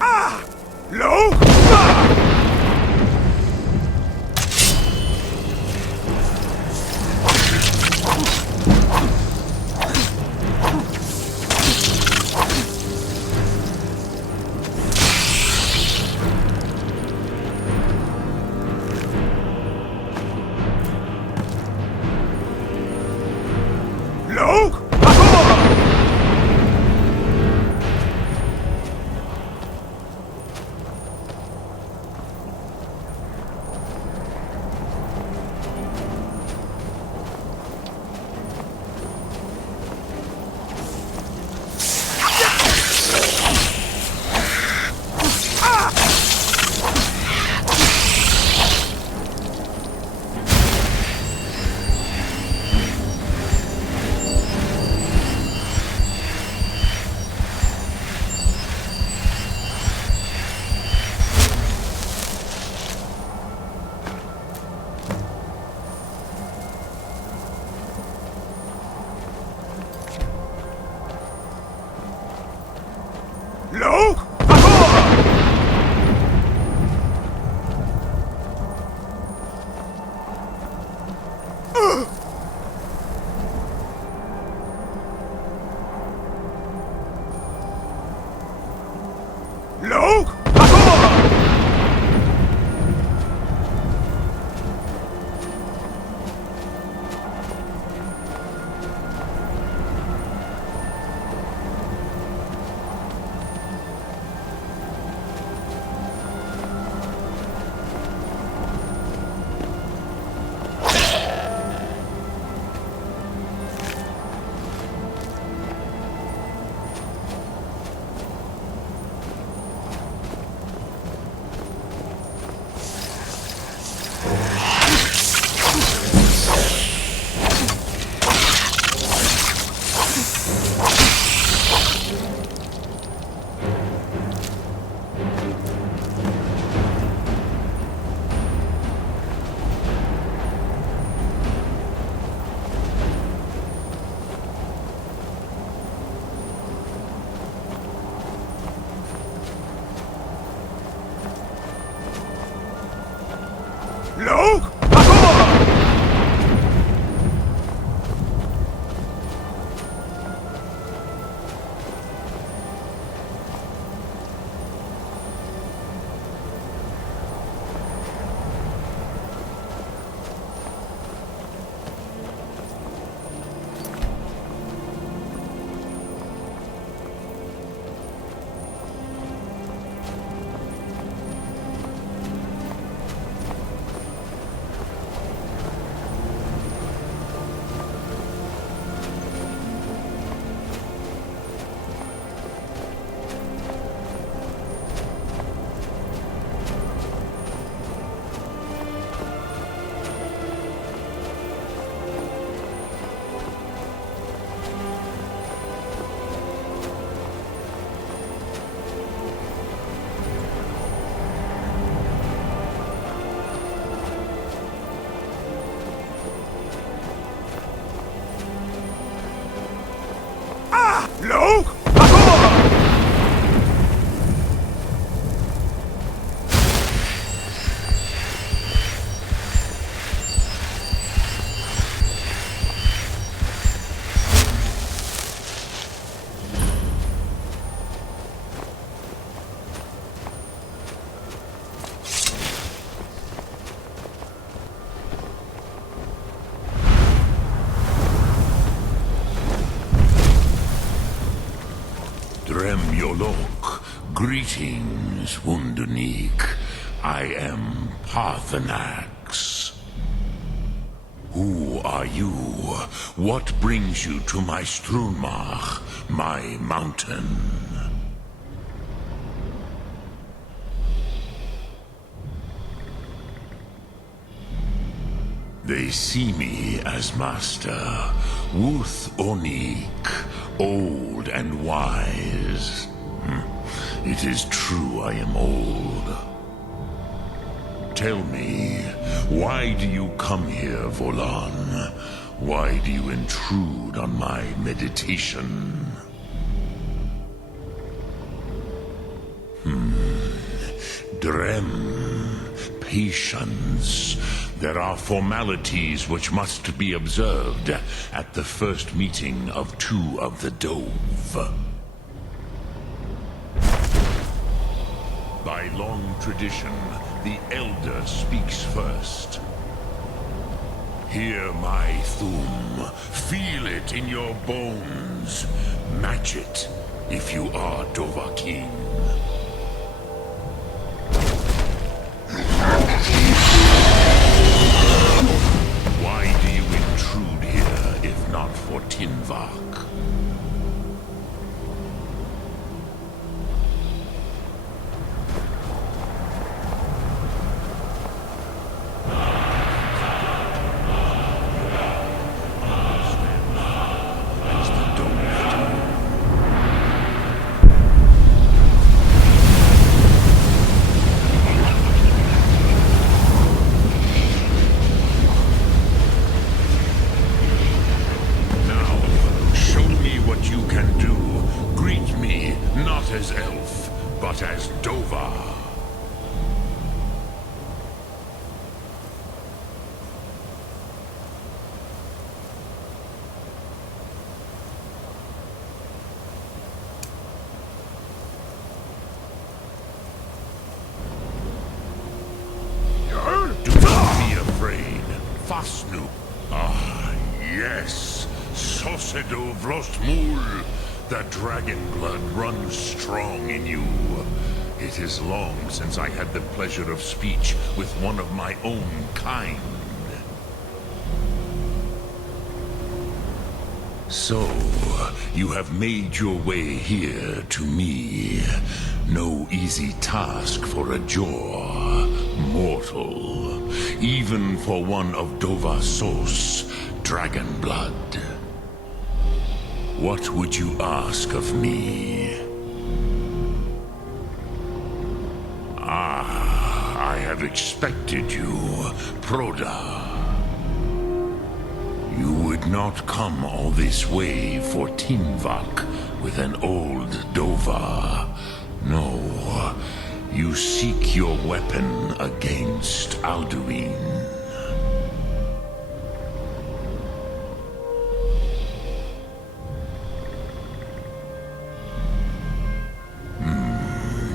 Ah! Look! Look! Look! Look! Dremyolok, greetings, Wunderneek. I am Parthenax. Who are you? What brings you to my Strunmach, my mountain? They see me as master, Wuth Onik, old and wise. It is true I am old. Tell me, why do you come here, Volan? Why do you intrude on my meditation? Drem, patience. There are formalities which must be observed at the first meeting of two of the Dove. By long tradition, the Elder speaks first. Hear my Thum. Feel it in your bones. Match it if you are Dovahkiin. Why do you intrude here if not for Tinvak? Fasnu. Ah, yes. Sosedo Vrostmul. The dragon blood runs strong in you. It is long since I had the pleasure of speech with one of my own kind. So, you have made your way here to me. No easy task for a Jor, mortal. Even for one of Dovasos, dragon blood. What would you ask of me? Ah, I have expected you, Proda. You would not come all this way for Tinvak with an old Dova. No, You seek your weapon against Alduin.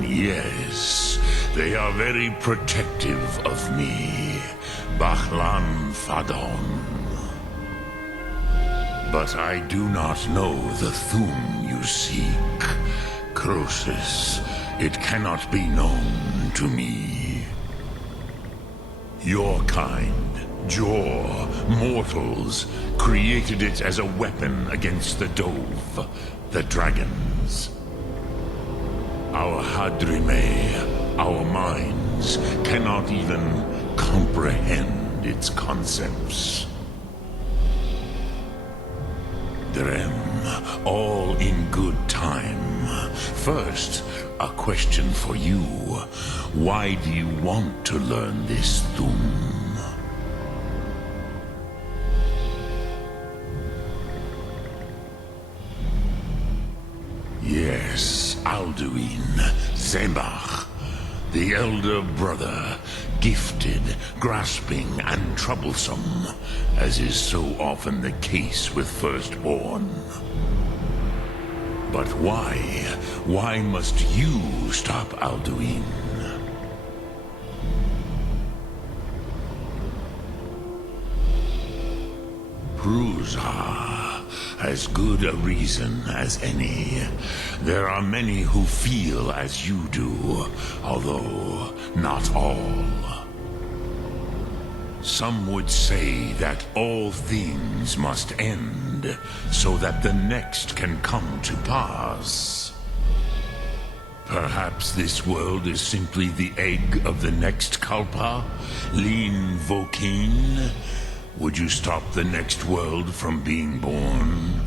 Yes, they are very protective of me, Bahlan Fadon. But I do not know the Thum you seek, Croesus. It cannot be known to me. Your kind, Jor, mortals, created it as a weapon against the Dove, the dragons. Our Hadrime, our minds, cannot even comprehend its concepts. Drem, all in good time. First, a question for you. Why do you want to learn this Thum? Yes, Alduin, Zebach, the elder brother, gifted, grasping, and troublesome, as is so often the case with Firstborn. But why? Why must you stop Alduin? Pruzah. As good a reason as any. There are many who feel as you do, although not all. Some would say that all things must end, so that the next can come to pass. Perhaps this world is simply the egg of the next Kalpa, Lin Vokin. Would you stop the next world from being born?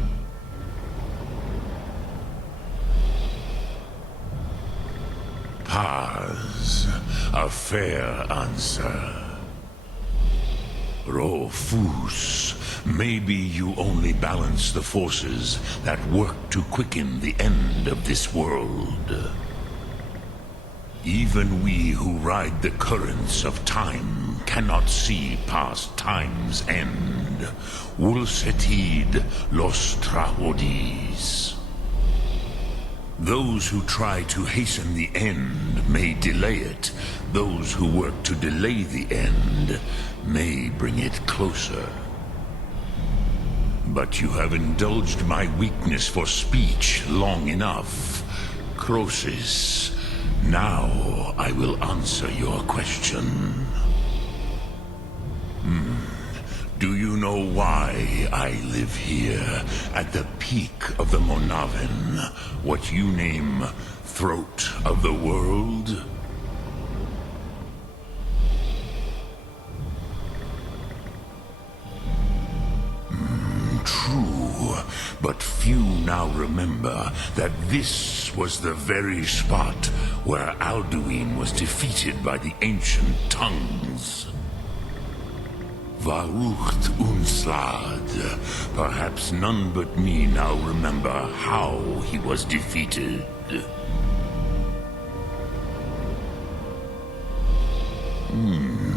Paz, a fair answer. Rofus, maybe you only balance the forces that work to quicken the end of this world. Even we who ride the currents of time cannot see past time's end. Wulsetid los trahodis. Those who try to hasten the end may delay it. Those who work to delay the end may bring it closer. But you have indulged my weakness for speech long enough, Croesus. Now I will answer your question. Do you know why I live here, at the peak of the Monaven, what you name throat of the world? True, but few now remember that this was the very spot where Alduin was defeated by the ancient tongues. Varucht Unslad. Perhaps none but me now remember how he was defeated.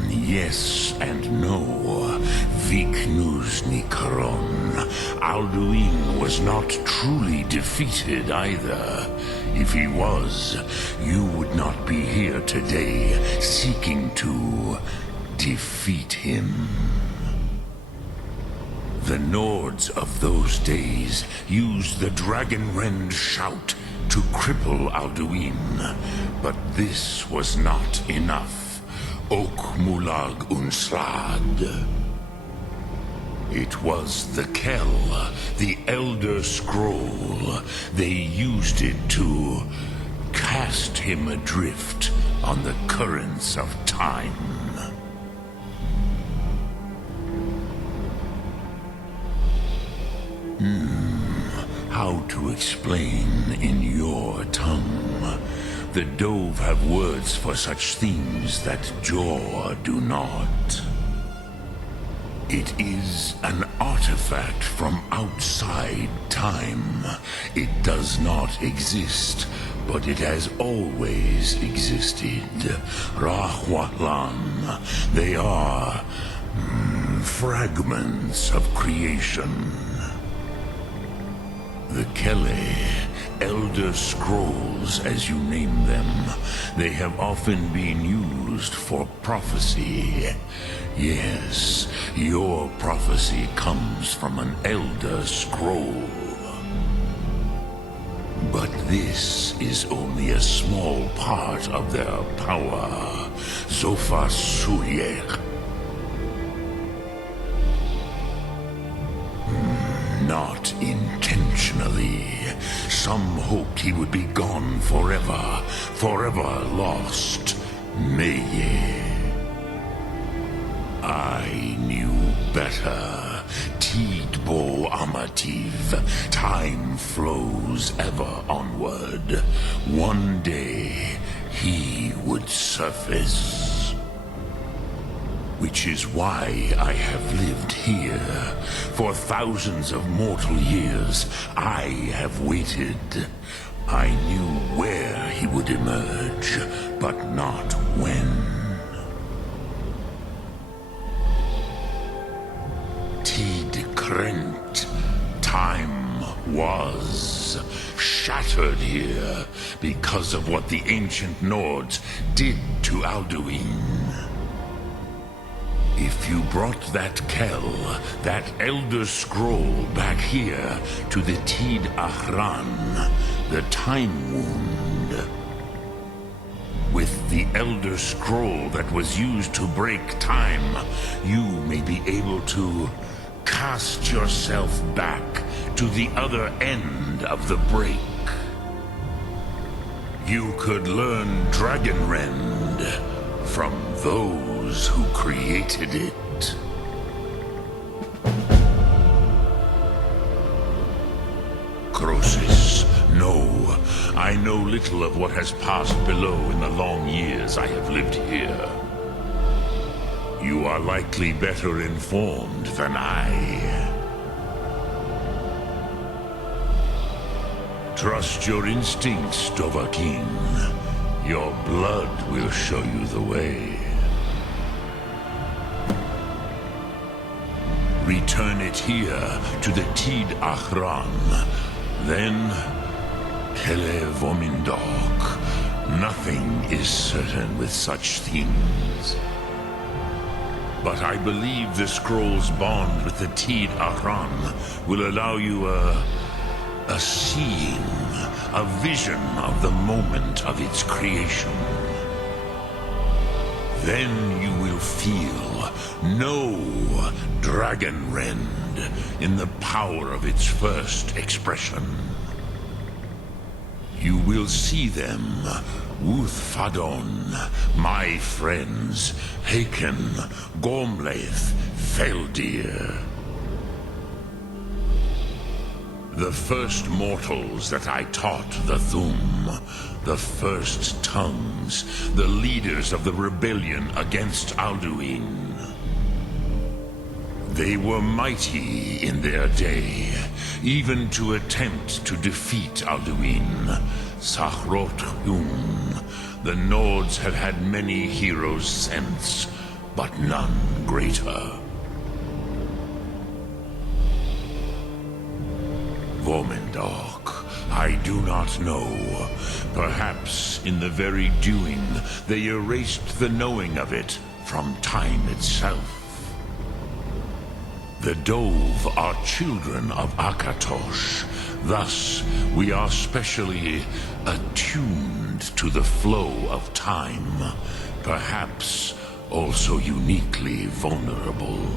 Yes and no. Viknus Nikaron. Alduin was not truly defeated either. If he was, you would not be here today seeking to defeat him. The Nords of those days used the Dragonrend shout to cripple Alduin, but this was not enough. Ok Mulag Unslad. It was the Kell, the Elder Scroll. They used it to cast him adrift on the currents of time. How to explain in your tongue? The Dove have words for such things that Jor do not. It is an artifact from outside time. It does not exist, but it has always existed. Rahwatlan. They are fragments of creation. The Kele, Elder Scrolls as you name them, they have often been used for prophecy. Yes, your prophecy comes from an Elder Scroll. But this is only a small part of their power. Zofa Suyek. Not intentionally. Some hoped he would be gone forever, forever lost. Meye. I knew better. Tidbo Amativ. Time flows ever onward. One day, he would surface. Which is why I have lived here. For thousands of mortal years, I have waited. I knew where he would emerge, but not when. Tid-Krent. Time was shattered here because of what the ancient Nords did to Alduin. If you brought that Kel, that Elder Scroll back here to the Tid Ahran, the Time Wound, with the Elder Scroll that was used to break time, you may be able to cast yourself back to the other end of the break. You could learn Dragonrend from those who created it. Croesus, no. I know little of what has passed below in the long years I have lived here. You are likely better informed than I. Trust your instincts, Dovahkiin. Your blood will show you the way. Return it here to the Tid Ahran. Then, Kele Vomindok. Nothing is certain with such things. But I believe the scroll's bond with the Tid Ahran will allow you a seeing, a vision of the moment of its creation. Then you will feel, know Dragonrend in the power of its first expression. You will see them, Wuthfadon, my friends, Haken, Gormlaith, Feldir. The first mortals that I taught the Thum, the first tongues, the leaders of the rebellion against Alduin. They were mighty in their day, even to attempt to defeat Alduin. Sahrot Hun, the Nords have had many heroes since, but none greater. Vomindok, I do not know. Perhaps in the very doing, they erased the knowing of it from time itself. The Dove are children of Akatosh. Thus, we are specially attuned to the flow of time. Perhaps also uniquely vulnerable.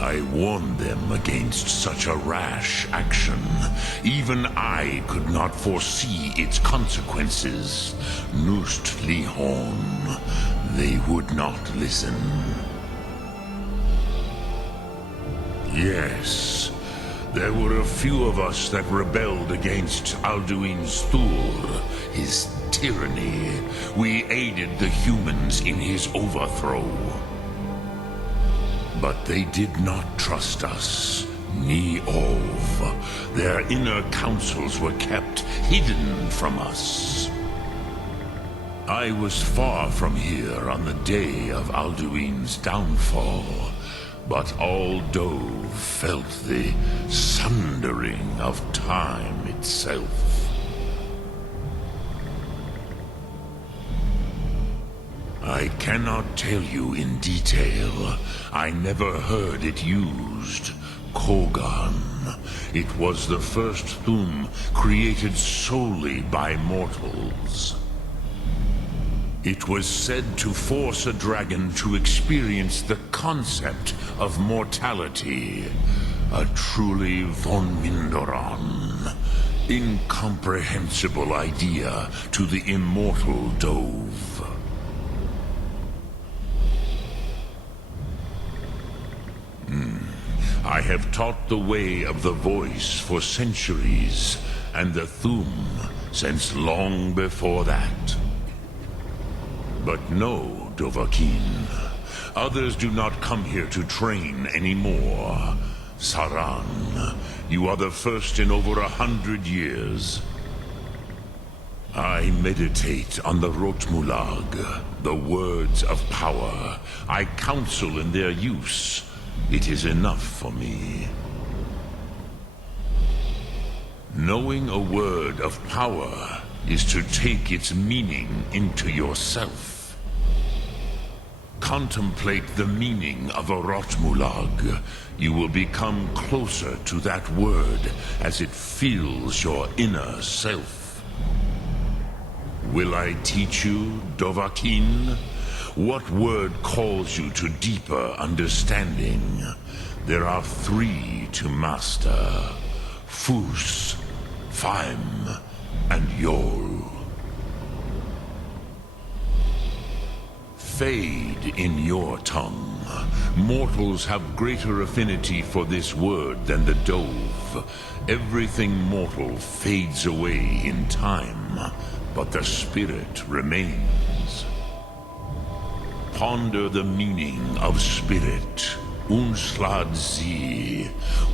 I warned them against such a rash action. Even I could not foresee its consequences. Nust Lihon, they would not listen. Yes, there were a few of us that rebelled against Alduin's Thur, his tyranny. We aided the humans in his overthrow. But they did not trust us. Neov. Their inner councils were kept hidden from us. I was far from here on the day of Alduin's downfall, but all Dove felt the sundering of time itself. I cannot tell you in detail. I never heard it used. Kogan. It was the first Thum created solely by mortals. It was said to force a dragon to experience the concept of mortality. A truly von Mindoran. Incomprehensible idea to the immortal Dove. I have taught the way of the voice for centuries, and the Thum since long before that. But no, Dovahkiin. Others do not come here to train anymore. Saran, you are the first in over 100 years. I meditate on the Rotmulag, the words of power. I counsel in their use. It is enough for me. Knowing a word of power is to take its meaning into yourself. Contemplate the meaning of a Rotmulag. You will become closer to that word as it fills your inner self. Will I teach you, Dovahkiin? What word calls you to deeper understanding? There are 3 to master. Fus, Faim, and Yol. Fade in your tongue. Mortals have greater affinity for this word than the Dove. Everything mortal fades away in time, but the spirit remains. Ponder the meaning of spirit, Unslad Zi.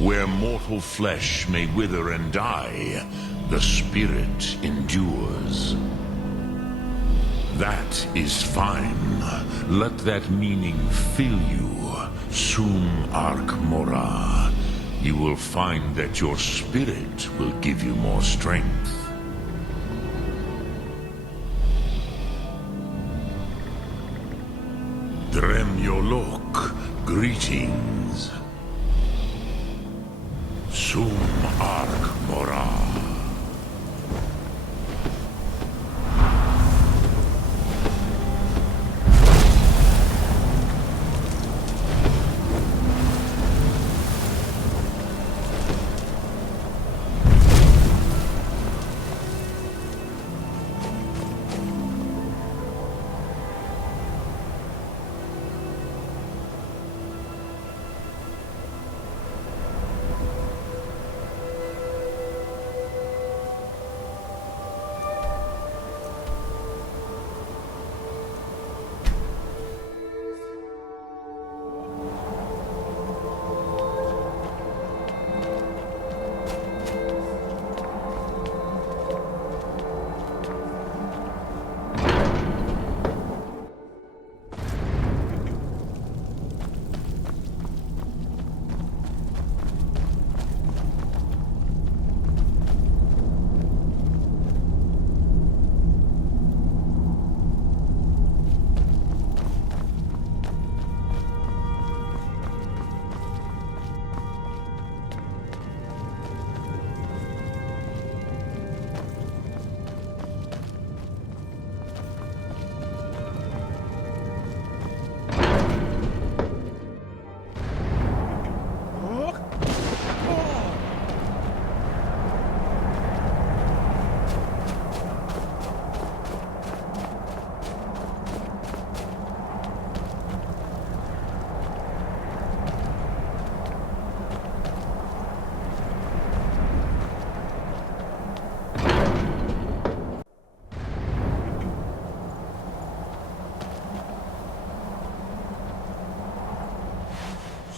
Where mortal flesh may wither and die, the spirit endures. That is fine. Let that meaning fill you, Sum Ark Mora. You will find that your spirit will give you more strength. Dremyolok, greetings. Sum Ark Mora.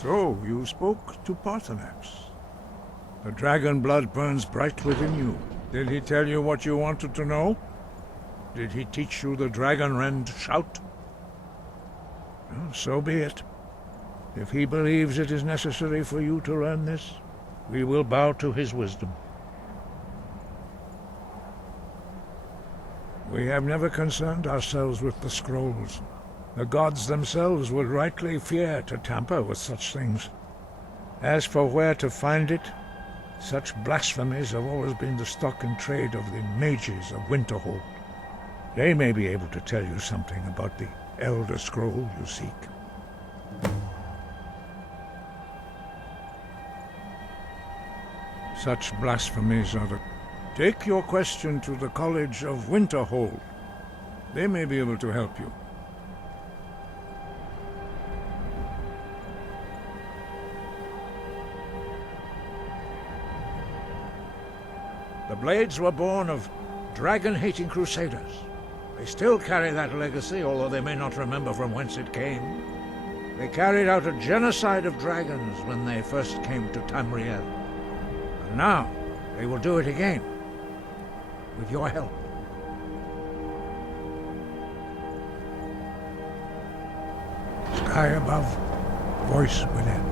So, you spoke to Paarthurnax. The dragon blood burns bright within you. Did he tell you what you wanted to know? Did he teach you the dragon rend shout? Well, so be it. If he believes it is necessary for you to learn this, we will bow to his wisdom. We have never concerned ourselves with the scrolls. The gods themselves would rightly fear to tamper with such things. As for where to find it, such blasphemies have always been the stock and trade of the mages of Winterhold. They may be able to tell you something about the Elder Scroll you seek. Such blasphemies are the... Take your question to the College of Winterhold. They may be able to help you. The Blades were born of dragon-hating crusaders. They still carry that legacy, although they may not remember from whence it came. They carried out a genocide of dragons when they first came to Tamriel. And now, they will do it again. With your help. Sky above, voice within.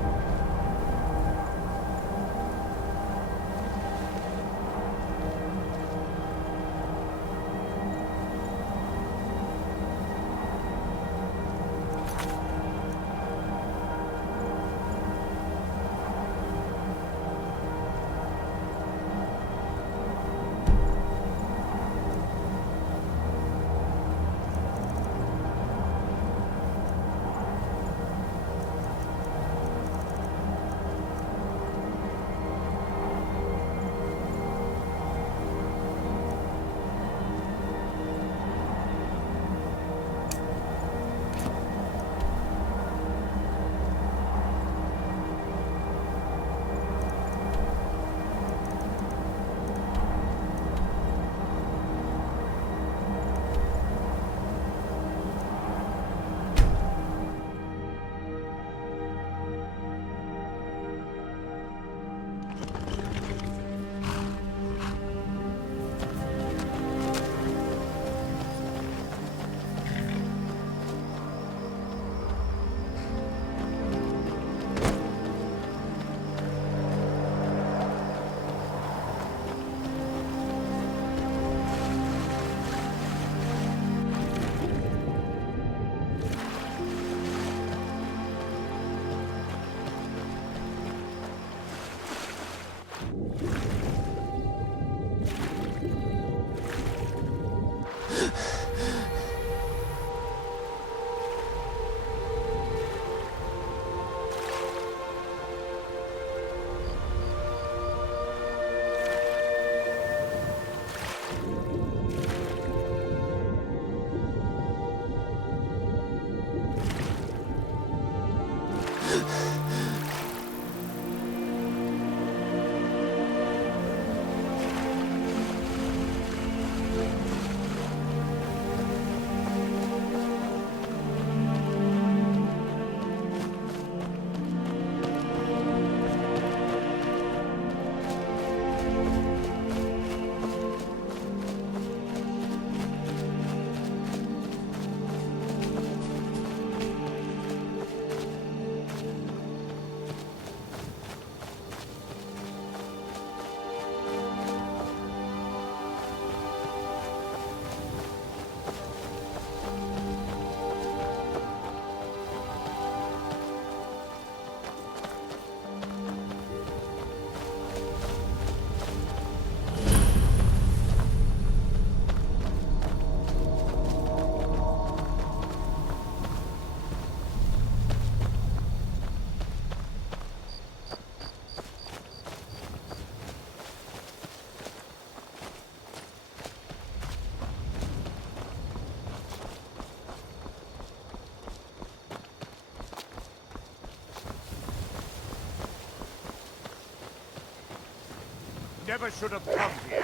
Never should have come here.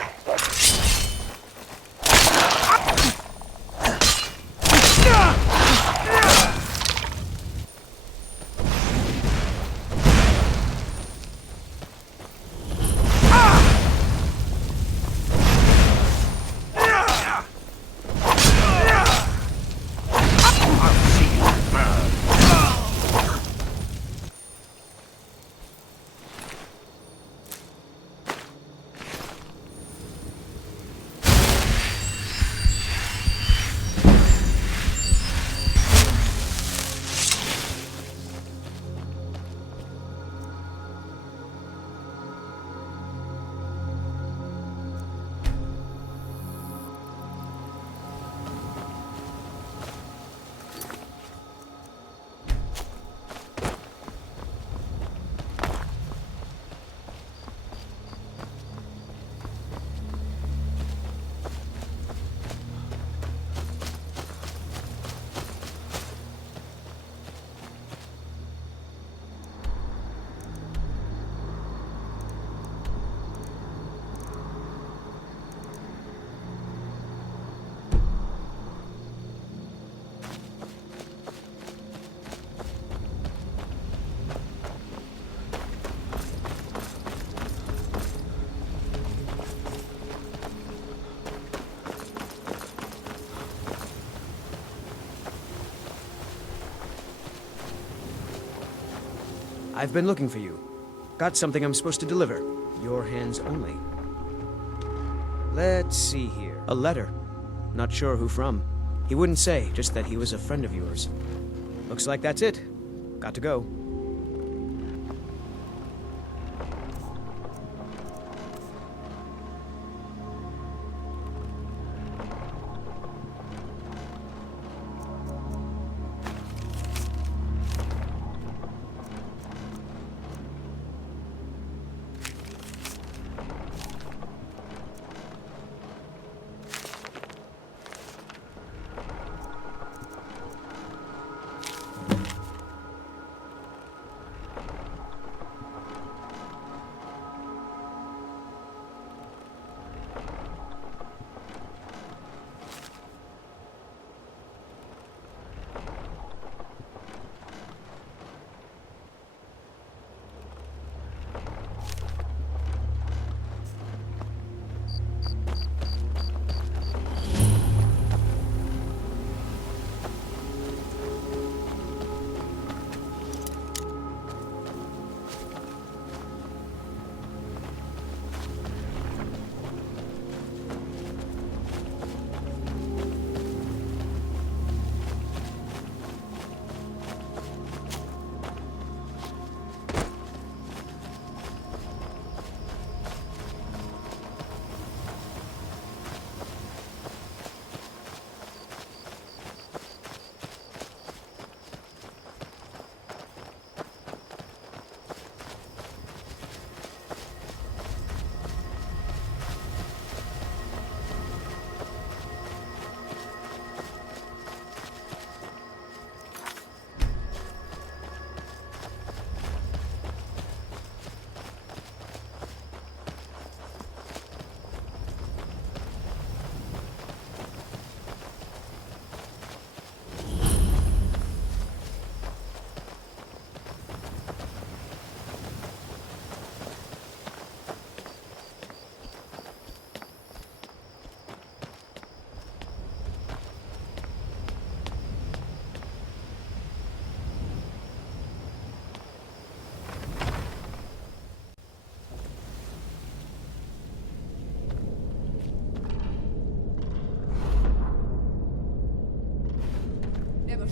I've been looking for you. Got something I'm supposed to deliver. Your hands only. Let's see here. A letter. Not sure who from. He wouldn't say, just that he was a friend of yours. Looks like that's it. Got to go.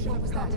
What was that?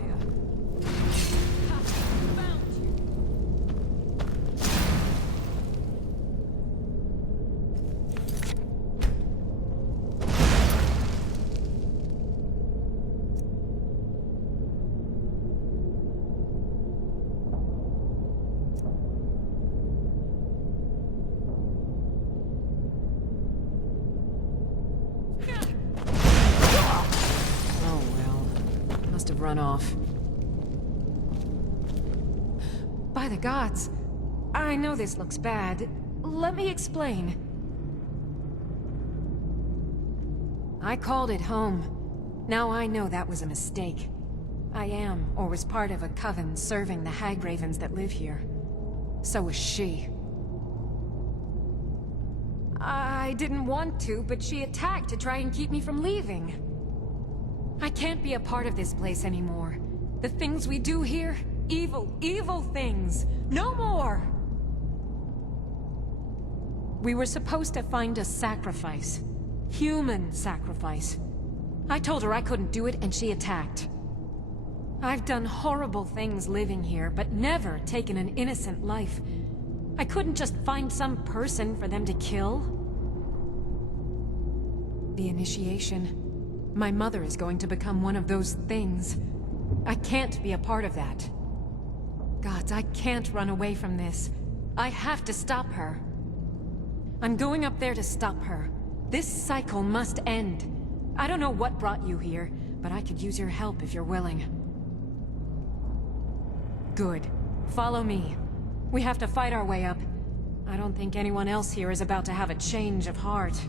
Run off. By the gods, I know this looks bad. Let me explain. I called it home. Now I know that was a mistake. I am, or was part of a coven serving the hag ravens that live here. So was she. I didn't want to, but she attacked to try and keep me from leaving. I can't be a part of this place anymore. The things we do here, evil, evil things. No more! We were supposed to find a sacrifice. Human sacrifice. I told her I couldn't do it, and she attacked. I've done horrible things living here, but never taken an innocent life. I couldn't just find some person for them to kill. The initiation. My mother is going to become one of those things. I can't be a part of that. Gods, I can't run away from this. I have to stop her. I'm going up there to stop her. This cycle must end. I don't know what brought you here, but I could use your help if you're willing. Good. Follow me. We have to fight our way up. I don't think anyone else here is about to have a change of heart.